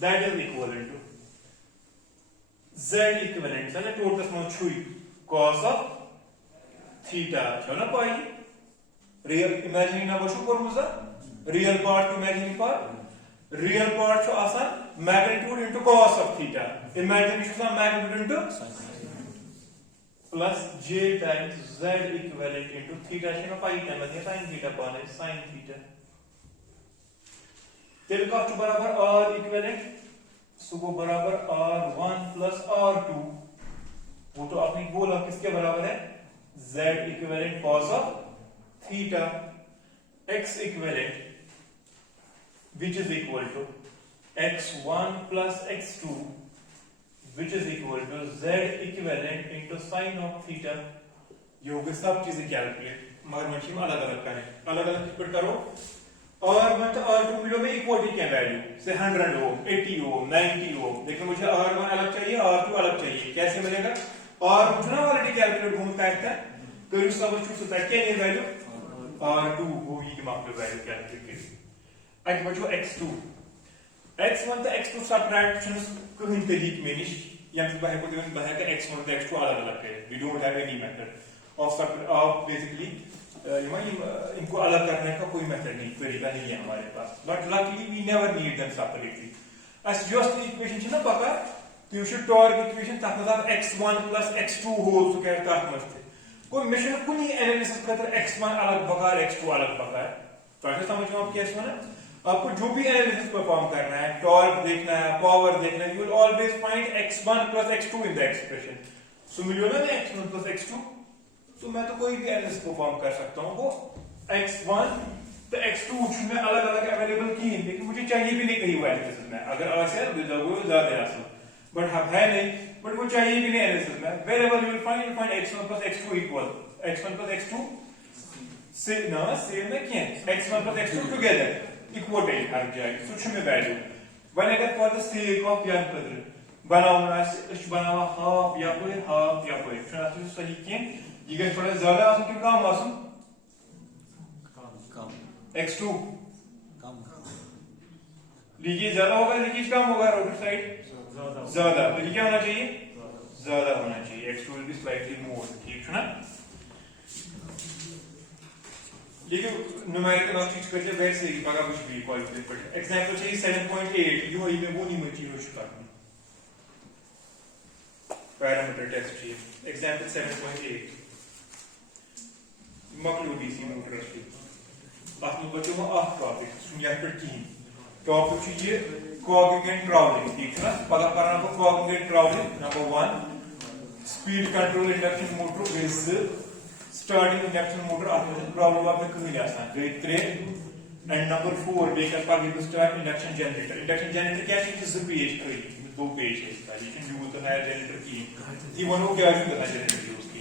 That is equivalent to Z equivalent. चले टोटल समझ छुई cos of theta. चलो ना पाई real imaginary ना बशु पर मुझा real part to imaginary part real part जो आसान magnitude into cos of theta. Imaginary जो magnitude into plus j times z equivalent into theta से ना पाई टाइम है sin theta पाने sin theta तेरे का जो बराबर r equivalent सुबह बराबर r1 plus r2 वो तो आपने बोला किसके बराबर है z equivalent cos of theta x equivalent which is equal to x1 plus x2 which is equal to z equivalent into sin of theta ये होगा सब चीजें कैलकुलेट मगर मशीन में अलग-अलग करें अलग-अलग किस करो r1 तो r2 मिलो में इक्वलिटी क्या वैल्यू से 100 ओम 80 ओम 90 ओम लेकिन मुझे r1 अलग चाहिए r2 अलग चाहिए कैसे मिलेगा r1 जो ना ऑलरेडी कैलकुलेट घूमता है तो इस सब चूज होता है क्या ये वैल्यू r2 वो ये मार्क वैल्यू कैलकुलेट करें आज बचो x2 x1 तो x2 सब्ट्रैक्शन कहीं तरीके में नहीं या फिर बाहर को देने बाहर का x1 और x2 अलग-अलग करें we don't have any method of basically इनको अलग करने का कोई मेथड नहीं तरीका नहीं है हमारे पास but luckily we never need them separately as just the equation है ना पका तो you should torque equation तक मतलब x1 plus x2 whole square तक मस्ते कोई मिशन को नहीं एनालिसिस करता x1 अलग बका x2 अलग बका है तो ऐसे समझ में आप क्या सुना आपको जो भी एनालिसिस परफॉर्म करना है टॉर्क देखना है पावर देखना है you will always find x1 plus x2 in the expression so मिलियो ना x1 plus x2 तो मैं तो कोई भी एनालिसिस परफॉर्म कर सकता हूं वो x1 तो x2 में अलग-अलग अवेलेबल की है लेकिन मुझे चाहिए भी नहीं कहीं वो एनालिसिस में अगर ऐसे वो ज्यादा आसान बट हम है नहीं बट वो चाहिए भी नहीं एनालिसिस में variable you will find x1 plus x2 equal x1 plus x2 से ना सेम में क्या x1 plus x2 together equal हर जाएगी सुच में वैल्यू वन अगर फॉर द सेक ऑफ यार कदर बनावना इस बनावा हाफ या कोई तो सही के ये गए थोड़ा ज्यादा आसम कि कम आसम कम x2 कम लीकेज ज्यादा होगा, लीकेज कम होगा, रोटर साइड ज्यादा, तो ये क्या होना चाहिए, ज्यादा होना चाहिए, x2 will be slightly more, ठीक है ना। लेकिन न्यूमेरिकल ऑफ चीज करते वैसे ही पगा कुछ भी क्वालिफाई करते एग्जांपल चाहिए 7.8 यो ये वो नहीं मची हो चुका पैरामीटर टेस्ट चाहिए एग्जांपल 7.8 मकलू डीसी मोटर की बात में बच्चों में ऑफ टॉपिक सुनिया पर की टॉपिक चाहिए कोएगुलेंट ट्रैवलिंग, ठीक है ना। पगा करना को coagulant travelling number 1 speed control induction motor with starting induction motor आपने प्रॉब्लम आपने कहीं ले आसान ग्रेड 3 एंड नंबर 4 बेकर पर भी स्टार्ट इंडक्शन जनरेटर क्या चीज है, पेज करी 2 पेज है इसका, you can use the higher generator key, ये वनो क्या है जनरेटर